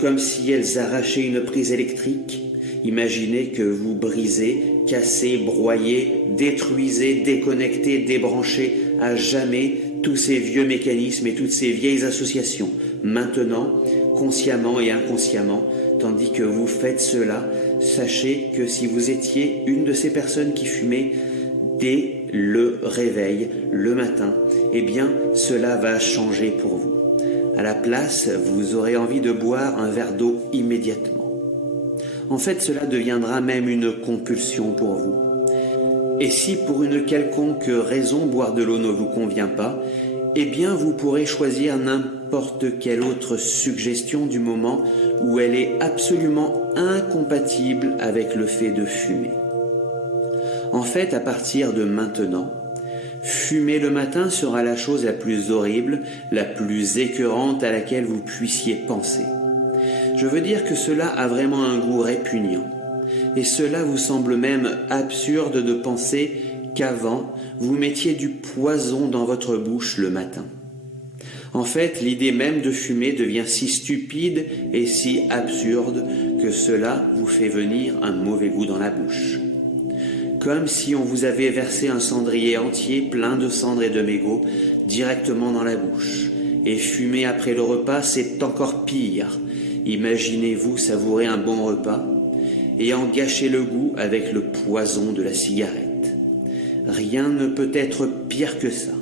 comme si elles arrachaient une prise électrique. Imaginez que vous brisez, cassez, broyez, détruisez, déconnectez, débranchez à jamais tous ces vieux mécanismes et toutes ces vieilles associations, maintenant, consciemment et inconsciemment. Tandis que vous faites cela, sachez que si vous étiez une de ces personnes qui fumaient dès le réveil, le matin, eh bien, cela va changer pour vous. À la place, vous aurez envie de boire un verre d'eau immédiatement. En fait, cela deviendra même une compulsion pour vous. Et si pour une quelconque raison boire de l'eau ne vous convient pas, eh bien vous pourrez choisir n'importe quelle autre suggestion du moment où elle est absolument incompatible avec le fait de fumer. En fait, à partir de maintenant, fumer le matin sera la chose la plus horrible, la plus écœurante à laquelle vous puissiez penser. Je veux dire que cela a vraiment un goût répugnant. Et cela vous semble même absurde de penser qu'avant, vous mettiez du poison dans votre bouche le matin. En fait, l'idée même de fumer devient si stupide et si absurde que cela vous fait venir un mauvais goût dans la bouche. Comme si on vous avait versé un cendrier entier plein de cendres et de mégots directement dans la bouche. Et fumer après le repas, c'est encore pire. Imaginez-vous savourer un bon repas et en gâcher le goût avec le poison de la cigarette. Rien ne peut être pire que ça.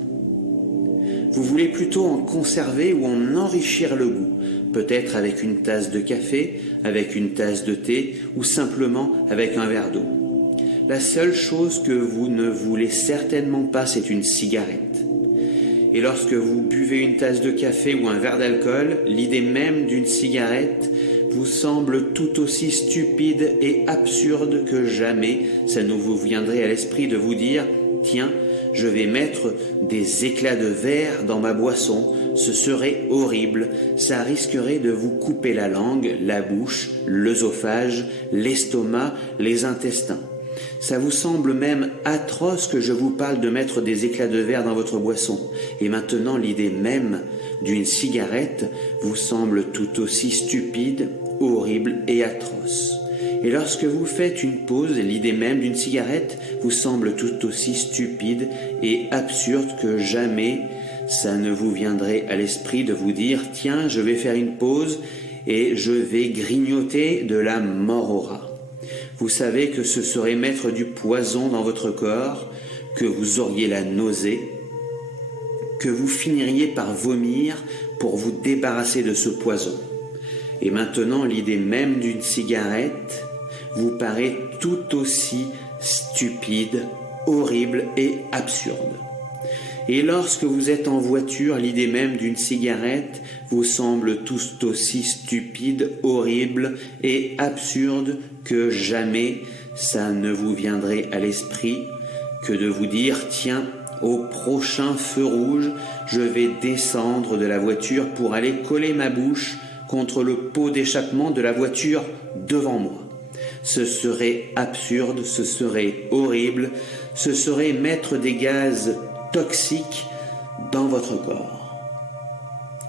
Vous voulez plutôt en conserver ou en enrichir le goût, peut-être avec une tasse de café, avec une tasse de thé ou simplement avec un verre d'eau. La seule chose que vous ne voulez certainement pas, c'est une cigarette. Et lorsque vous buvez une tasse de café ou un verre d'alcool, l'idée même d'une cigarette vous semble tout aussi stupide et absurde que jamais ça ne vous viendrait à l'esprit de vous dire « Tiens, je vais mettre des éclats de verre dans ma boisson, ce serait horrible, ça risquerait de vous couper la langue, la bouche, l'œsophage, l'estomac, les intestins. » Ça vous semble même atroce que je vous parle de mettre des éclats de verre dans votre boisson. Et maintenant, l'idée même d'une cigarette vous semble tout aussi stupide, horrible et atroce. Et lorsque vous faites une pause, l'idée même d'une cigarette vous semble tout aussi stupide et absurde que jamais ça ne vous viendrait à l'esprit de vous dire « Tiens, je vais faire une pause et je vais grignoter de la mort au rat ». Vous savez que ce serait mettre du poison dans votre corps, que vous auriez la nausée, que vous finiriez par vomir pour vous débarrasser de ce poison. Et maintenant, l'idée même d'une cigarette vous paraît tout aussi stupide, horrible et absurde. Et lorsque vous êtes en voiture, l'idée même d'une cigarette vous semble tout aussi stupide, horrible et absurde que jamais ça ne vous viendrait à l'esprit que de vous dire « Tiens, au prochain feu rouge, je vais descendre de la voiture pour aller coller ma bouche contre le pot d'échappement de la voiture devant moi. » Ce serait absurde, ce serait horrible, ce serait mettre des gaz toxiques dans votre corps.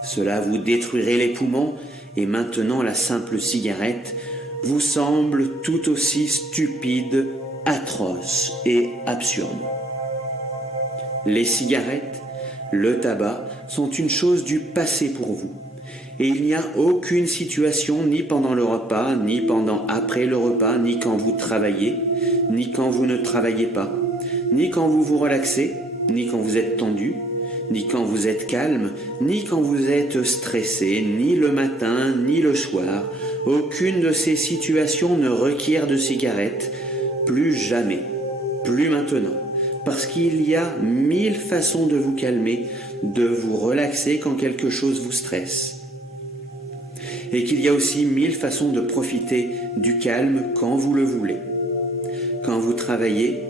Cela vous détruirait les poumons et maintenant la simple cigarette vous semble tout aussi stupide, atroce et absurde. Les cigarettes, le tabac sont une chose du passé pour vous. Et il n'y a aucune situation, ni pendant le repas, ni pendant après le repas, ni quand vous travaillez, ni quand vous ne travaillez pas, ni quand vous vous relaxez, ni quand vous êtes tendu, ni quand vous êtes calme, ni quand vous êtes stressé, ni le matin, ni le soir. Aucune de ces situations ne requiert de cigarette, plus jamais, plus maintenant. Parce qu'il y a 1000 façons de vous calmer, de vous relaxer quand quelque chose vous stresse. Et qu'il y a aussi 1000 façons de profiter du calme quand vous le voulez. Quand vous travaillez,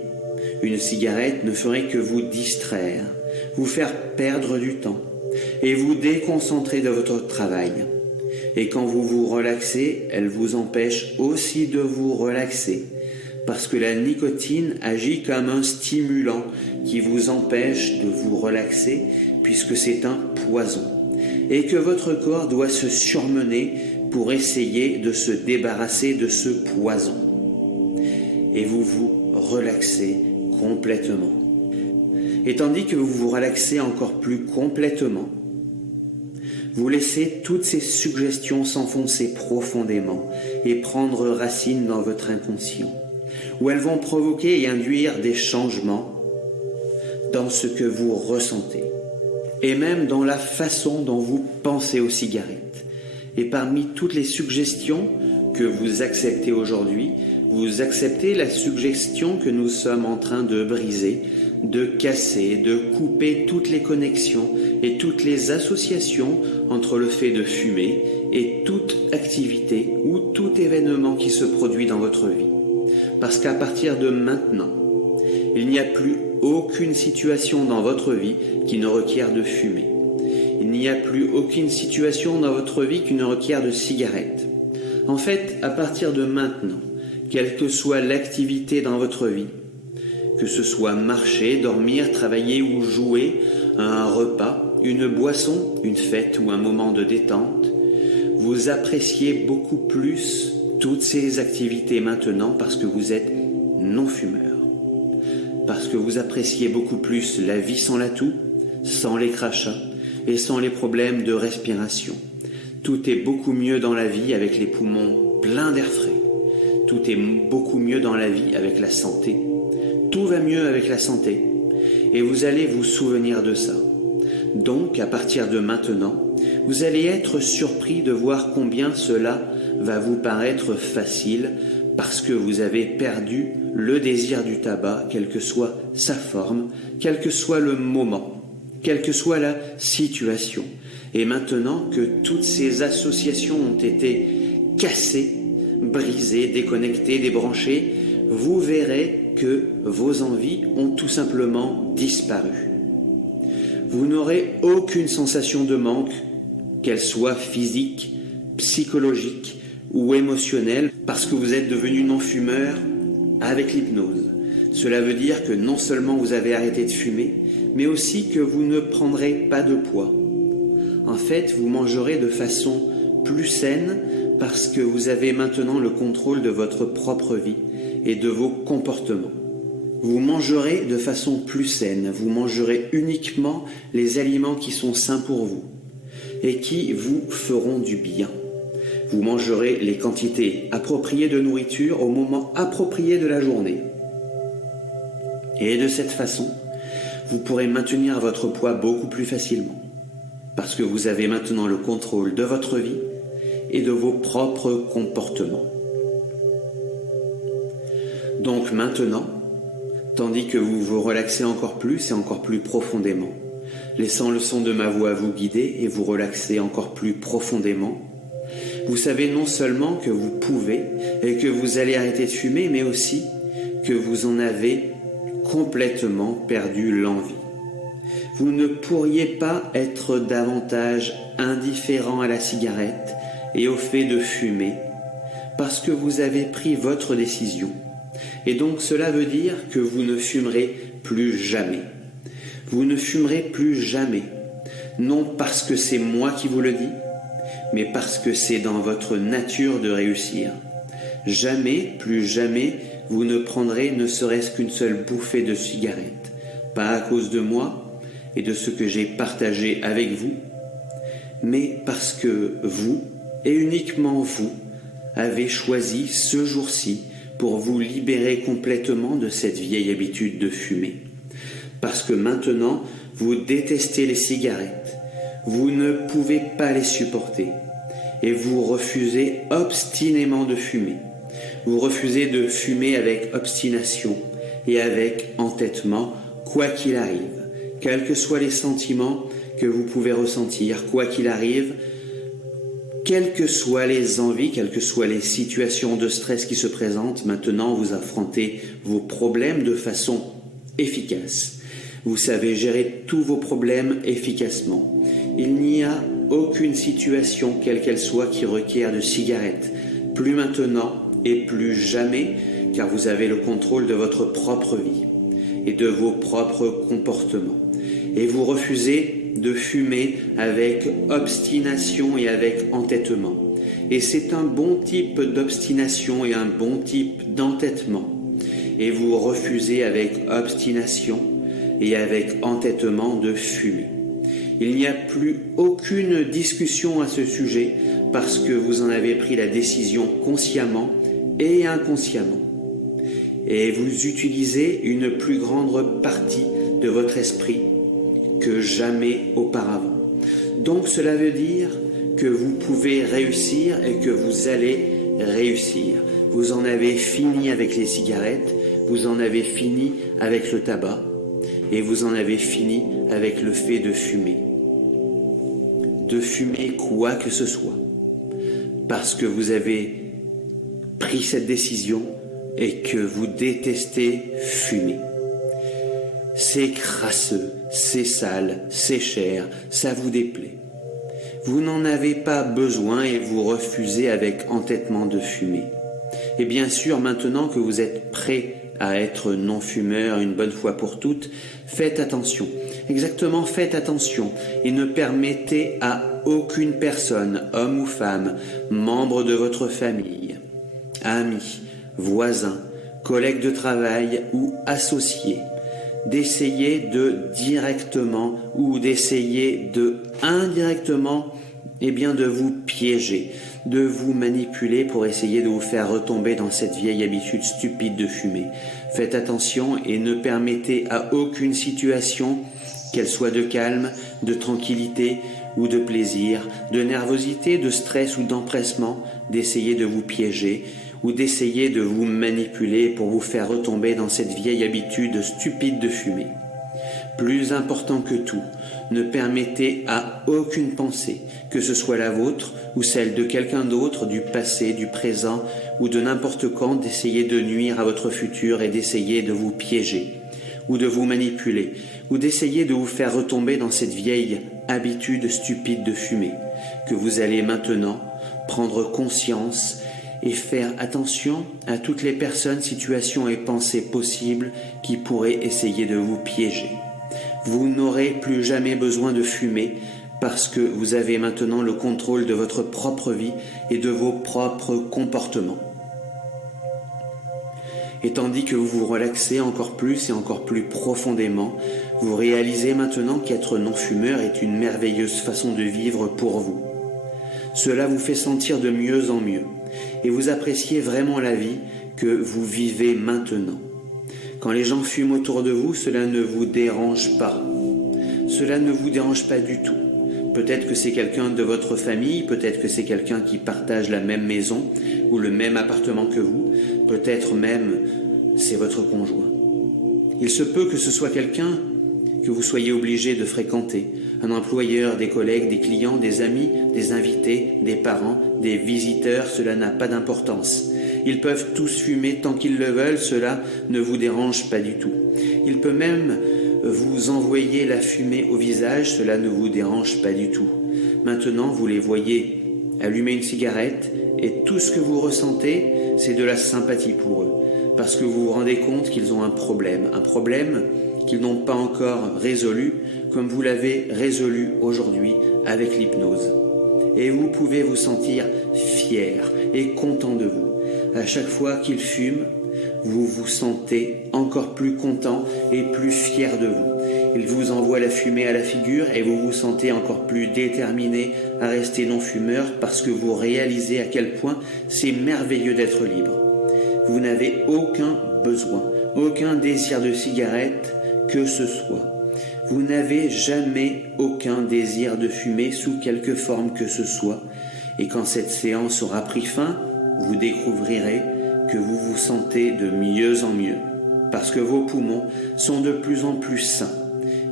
une cigarette ne ferait que vous distraire, vous faire perdre du temps et vous déconcentrer de votre travail. Et quand vous vous relaxez, elle vous empêche aussi de vous relaxer, parce que la nicotine agit comme un stimulant qui vous empêche de vous relaxer, puisque c'est un poison, et que votre corps doit se surmener pour essayer de se débarrasser de ce poison. Et vous vous relaxez complètement. Et tandis que vous vous relaxez encore plus complètement, vous laissez toutes ces suggestions s'enfoncer profondément et prendre racine dans votre inconscient, où elles vont provoquer et induire des changements dans ce que vous ressentez, et même dans la façon dont vous pensez aux cigarettes. Et parmi toutes les suggestions que vous acceptez aujourd'hui, vous acceptez la suggestion que nous sommes en train de briser, de casser, de couper toutes les connexions et toutes les associations entre le fait de fumer et toute activité ou tout événement qui se produit dans votre vie. Parce qu'à partir de maintenant, il n'y a plus aucune situation dans votre vie qui ne requiert de fumer. Il n'y a plus aucune situation dans votre vie qui ne requiert de cigarette. En fait, à partir de maintenant, quelle que soit l'activité dans votre vie, que ce soit marcher, dormir, travailler ou jouer, un repas, une boisson, une fête ou un moment de détente, vous appréciez beaucoup plus toutes ces activités maintenant parce que vous êtes non-fumeur. Parce que vous appréciez beaucoup plus la vie sans la toux, sans les crachats et sans les problèmes de respiration. Tout est beaucoup mieux dans la vie avec les poumons pleins d'air frais. Tout est beaucoup mieux dans la vie avec la santé. Tout va mieux avec la santé. Et vous allez vous souvenir de ça. Donc, à partir de maintenant, vous allez être surpris de voir combien cela va vous paraître facile parce que vous avez perdu le désir du tabac, quelle que soit sa forme, quel que soit le moment, quelle que soit la situation. Et maintenant que toutes ces associations ont été cassées, brisées, déconnectées, débranchées, vous verrez que vos envies ont tout simplement disparu. Vous n'aurez aucune sensation de manque, qu'elle soit physique, psychologique ou émotionnelle, parce que vous êtes devenu non-fumeur avec l'hypnose. Cela veut dire que non seulement vous avez arrêté de fumer, mais aussi que vous ne prendrez pas de poids. En fait, vous mangerez de façon plus saine parce que vous avez maintenant le contrôle de votre propre vie et de vos comportements. Vous mangerez de façon plus saine, vous mangerez uniquement les aliments qui sont sains pour vous et qui vous feront du bien. Vous mangerez les quantités appropriées de nourriture au moment approprié de la journée. Et de cette façon, vous pourrez maintenir votre poids beaucoup plus facilement, parce que vous avez maintenant le contrôle de votre vie et de vos propres comportements. Donc maintenant, tandis que vous vous relaxez encore plus et encore plus profondément, laissant le son de ma voix vous guider et vous relaxer encore plus profondément. Vous savez non seulement que vous pouvez et que vous allez arrêter de fumer, mais aussi que vous en avez complètement perdu l'envie. Vous ne pourriez pas être davantage indifférent à la cigarette et au fait de fumer, parce que vous avez pris votre décision. Et donc cela veut dire que vous ne fumerez plus jamais. Vous ne fumerez plus jamais, non parce que c'est moi qui vous le dis, mais parce que c'est dans votre nature de réussir. Jamais, plus jamais, vous ne prendrez ne serait-ce qu'une seule bouffée de cigarette, pas à cause de moi et de ce que j'ai partagé avec vous, mais parce que vous, et uniquement vous, avez choisi ce jour-ci pour vous libérer complètement de cette vieille habitude de fumer. Parce que maintenant, vous détestez les cigarettes, vous ne pouvez pas les supporter, et vous refusez obstinément de fumer. Vous refusez de fumer avec obstination et avec entêtement, quoi qu'il arrive, quels que soient les sentiments que vous pouvez ressentir, quoi qu'il arrive, quelles que soient les envies, quelles que soient les situations de stress qui se présentent, maintenant vous affrontez vos problèmes de façon efficace. Vous savez gérer tous vos problèmes efficacement. Il n'y a aucune situation, quelle qu'elle soit, qui requiert de cigarettes. Plus maintenant et plus jamais, car vous avez le contrôle de votre propre vie et de vos propres comportements. Et vous refusez de fumer avec obstination et avec entêtement. Et c'est un bon type d'obstination et un bon type d'entêtement. Et vous refusez avec obstination et avec entêtement de fumer. Il n'y a plus aucune discussion à ce sujet parce que vous en avez pris la décision consciemment et inconsciemment. Et vous utilisez une plus grande partie de votre esprit que jamais auparavant. Donc cela veut dire que vous pouvez réussir et que vous allez réussir. Vous en avez fini avec les cigarettes, vous en avez fini avec le tabac et vous en avez fini avec le fait de fumer. De fumer quoi que ce soit. Parce que vous avez pris cette décision et que vous détestez fumer. C'est crasseux, c'est sale, c'est cher, ça vous déplaît. Vous n'en avez pas besoin et vous refusez avec entêtement de fumer. Et bien sûr, maintenant que vous êtes prêt à être non-fumeur une bonne fois pour toutes, faites attention. Exactement, faites attention et ne permettez à aucune personne, homme ou femme, membre de votre famille, amis, voisins, collègues de travail ou associés, d'essayer de directement ou d'essayer de indirectement de vous piéger, de vous manipuler pour essayer de vous faire retomber dans cette vieille habitude stupide de fumer. Faites attention et ne permettez à aucune situation, qu'elle soit de calme, de tranquillité ou de plaisir, de nervosité, de stress ou d'empressement, d'essayer de vous piéger ou d'essayer de vous manipuler pour vous faire retomber dans cette vieille habitude stupide de fumer. Plus important que tout, ne permettez à aucune pensée, que ce soit la vôtre ou celle de quelqu'un d'autre, du passé, du présent ou de n'importe quand, d'essayer de nuire à votre futur et d'essayer de vous piéger ou de vous manipuler ou d'essayer de vous faire retomber dans cette vieille habitude stupide de fumer, que vous allez maintenant prendre conscience et faire attention à toutes les personnes, situations et pensées possibles qui pourraient essayer de vous piéger. Vous n'aurez plus jamais besoin de fumer parce que vous avez maintenant le contrôle de votre propre vie et de vos propres comportements. Et tandis que vous vous relaxez encore plus et encore plus profondément, vous réalisez maintenant qu'être non-fumeur est une merveilleuse façon de vivre pour vous. Cela vous fait sentir de mieux en mieux et vous appréciez vraiment la vie que vous vivez maintenant. Quand les gens fument autour de vous, cela ne vous dérange pas. Cela ne vous dérange pas du tout. Peut-être que c'est quelqu'un de votre famille, peut-être que c'est quelqu'un qui partage la même maison ou le même appartement que vous, peut-être même c'est votre conjoint. Il se peut que ce soit quelqu'un que vous soyez obligé de fréquenter, un employeur, des collègues, des clients, des amis, des invités, des parents, des visiteurs, cela n'a pas d'importance. Ils peuvent tous fumer tant qu'ils le veulent, cela ne vous dérange pas du tout. Il peut même vous envoyer la fumée au visage, cela ne vous dérange pas du tout. Maintenant, vous les voyez allumer une cigarette et tout ce que vous ressentez, c'est de la sympathie pour eux, parce que vous vous rendez compte qu'ils ont un problème qu'ils n'ont pas encore résolu, comme vous l'avez résolu aujourd'hui avec l'hypnose. Et vous pouvez vous sentir fier et content de vous. À chaque fois qu'ils fument, vous vous sentez encore plus content et plus fier de vous. Ils vous envoient la fumée à la figure et vous vous sentez encore plus déterminé à rester non-fumeur parce que vous réalisez à quel point c'est merveilleux d'être libre. Vous n'avez aucun besoin, aucun désir de cigarette que ce soit. Vous n'avez jamais aucun désir de fumer sous quelque forme que ce soit. Et quand cette séance aura pris fin, vous découvrirez que vous vous sentez de mieux en mieux, parce que vos poumons sont de plus en plus sains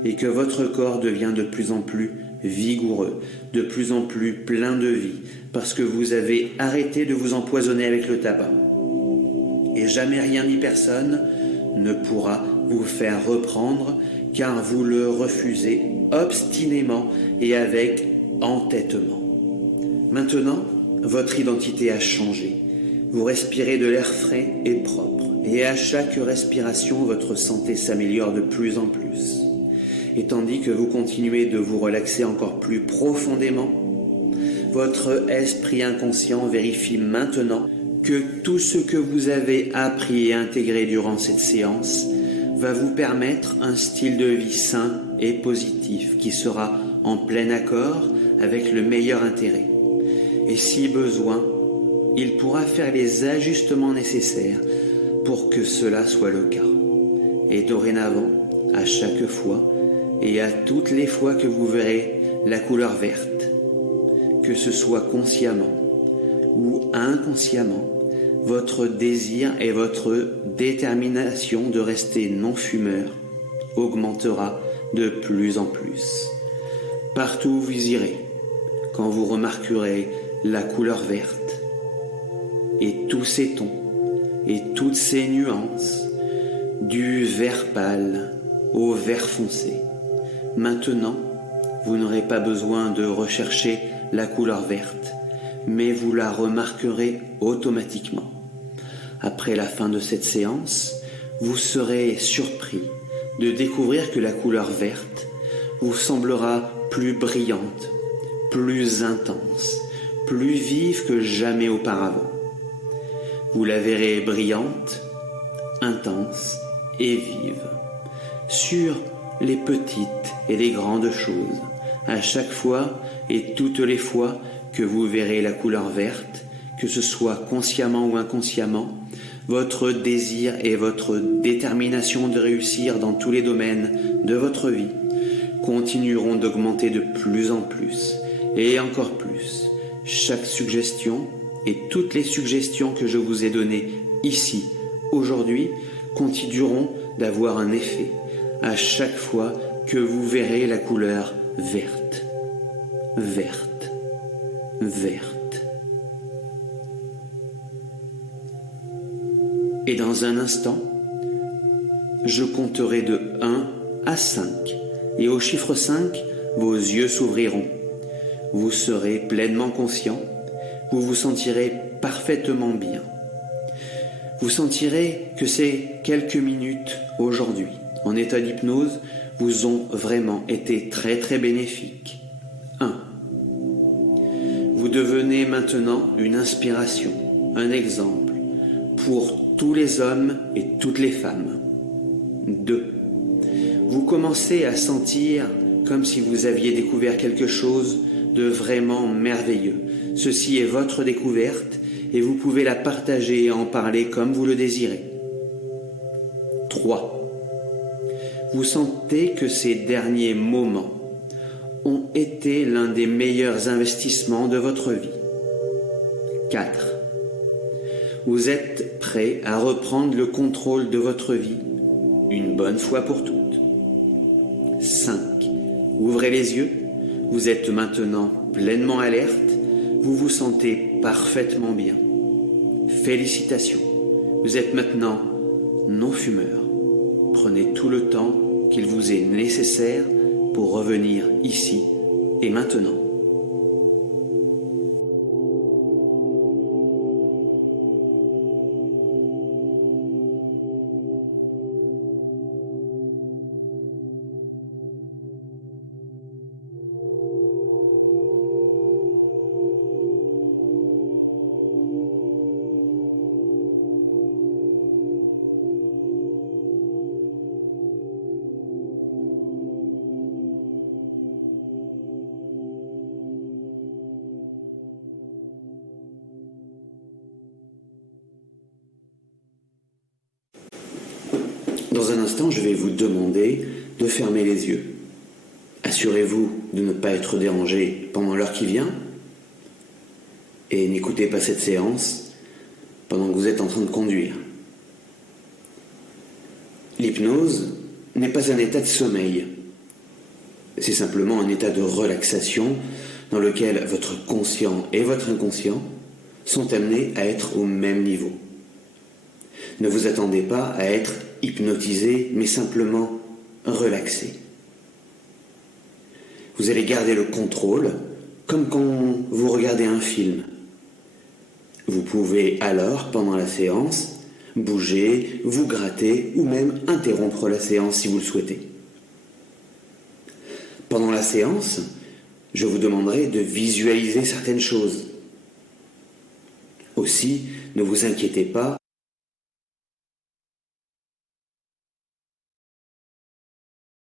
et que votre corps devient de plus en plus vigoureux, de plus en plus plein de vie, parce que vous avez arrêté de vous empoisonner avec le tabac. Et jamais rien ni personne ne pourra vous faire reprendre, car vous le refusez obstinément et avec entêtement. Maintenant, votre identité a changé. Vous respirez de l'air frais et propre, et à chaque respiration, votre santé s'améliore de plus en plus. Et tandis que vous continuez de vous relaxer encore plus profondément, votre esprit inconscient vérifie maintenant que tout ce que vous avez appris et intégré durant cette séance va vous permettre un style de vie sain et positif qui sera en plein accord avec le meilleur intérêt. Et si besoin, il pourra faire les ajustements nécessaires pour que cela soit le cas. Et dorénavant, à chaque fois et à toutes les fois que vous verrez la couleur verte, que ce soit consciemment ou inconsciemment, votre désir et votre détermination de rester non-fumeur augmentera de plus en plus. Partout où vous irez, quand vous remarquerez la couleur verte et tous ces tons et toutes ces nuances, du vert pâle au vert foncé, maintenant, vous n'aurez pas besoin de rechercher la couleur verte, mais vous la remarquerez automatiquement. Après la fin de cette séance, vous serez surpris de découvrir que la couleur verte vous semblera plus brillante, plus intense, plus vive que jamais auparavant. Vous la verrez brillante, intense et vive, sur les petites et les grandes choses, à chaque fois et toutes les fois que vous verrez la couleur verte, que ce soit consciemment ou inconsciemment, votre désir et votre détermination de réussir dans tous les domaines de votre vie continueront d'augmenter de plus en plus et encore plus. Chaque suggestion et toutes les suggestions que je vous ai données ici, aujourd'hui, continueront d'avoir un effet à chaque fois que vous verrez la couleur verte, verte, verte. Et dans un instant, je compterai de 1 à 5. Et au chiffre 5, vos yeux s'ouvriront. Vous serez pleinement conscient. Vous vous sentirez parfaitement bien. Vous sentirez que ces quelques minutes aujourd'hui, en état d'hypnose, vous ont vraiment été très très bénéfiques. 1. Vous devenez maintenant une inspiration, un exemple pour tous les hommes et toutes les femmes. 2. Vous commencez à sentir comme si vous aviez découvert quelque chose de vraiment merveilleux. Ceci est votre découverte et vous pouvez la partager et en parler comme vous le désirez. 3. Vous sentez que ces derniers moments ont été l'un des meilleurs investissements de votre vie. 4. Vous êtes prêt à reprendre le contrôle de votre vie une bonne fois pour toutes. 5. Ouvrez les yeux. Vous êtes maintenant pleinement alerte. Vous vous sentez parfaitement bien. Félicitations. Vous êtes maintenant non-fumeur. Prenez tout le temps qu'il vous est nécessaire pour revenir ici et maintenant. Dans un instant, je vais vous demander de fermer les yeux. Assurez-vous de ne pas être dérangé pendant l'heure qui vient et n'écoutez pas cette séance pendant que vous êtes en train de conduire. L'hypnose n'est pas un état de sommeil. C'est simplement un état de relaxation dans lequel votre conscient et votre inconscient sont amenés à être au même niveau. Ne vous attendez pas à être hypnotisé, mais simplement relaxé. Vous allez garder le contrôle, comme quand vous regardez un film. Vous pouvez alors, pendant la séance, bouger, vous gratter ou même interrompre la séance si vous le souhaitez. Pendant la séance, je vous demanderai de visualiser certaines choses. Aussi, ne vous inquiétez pas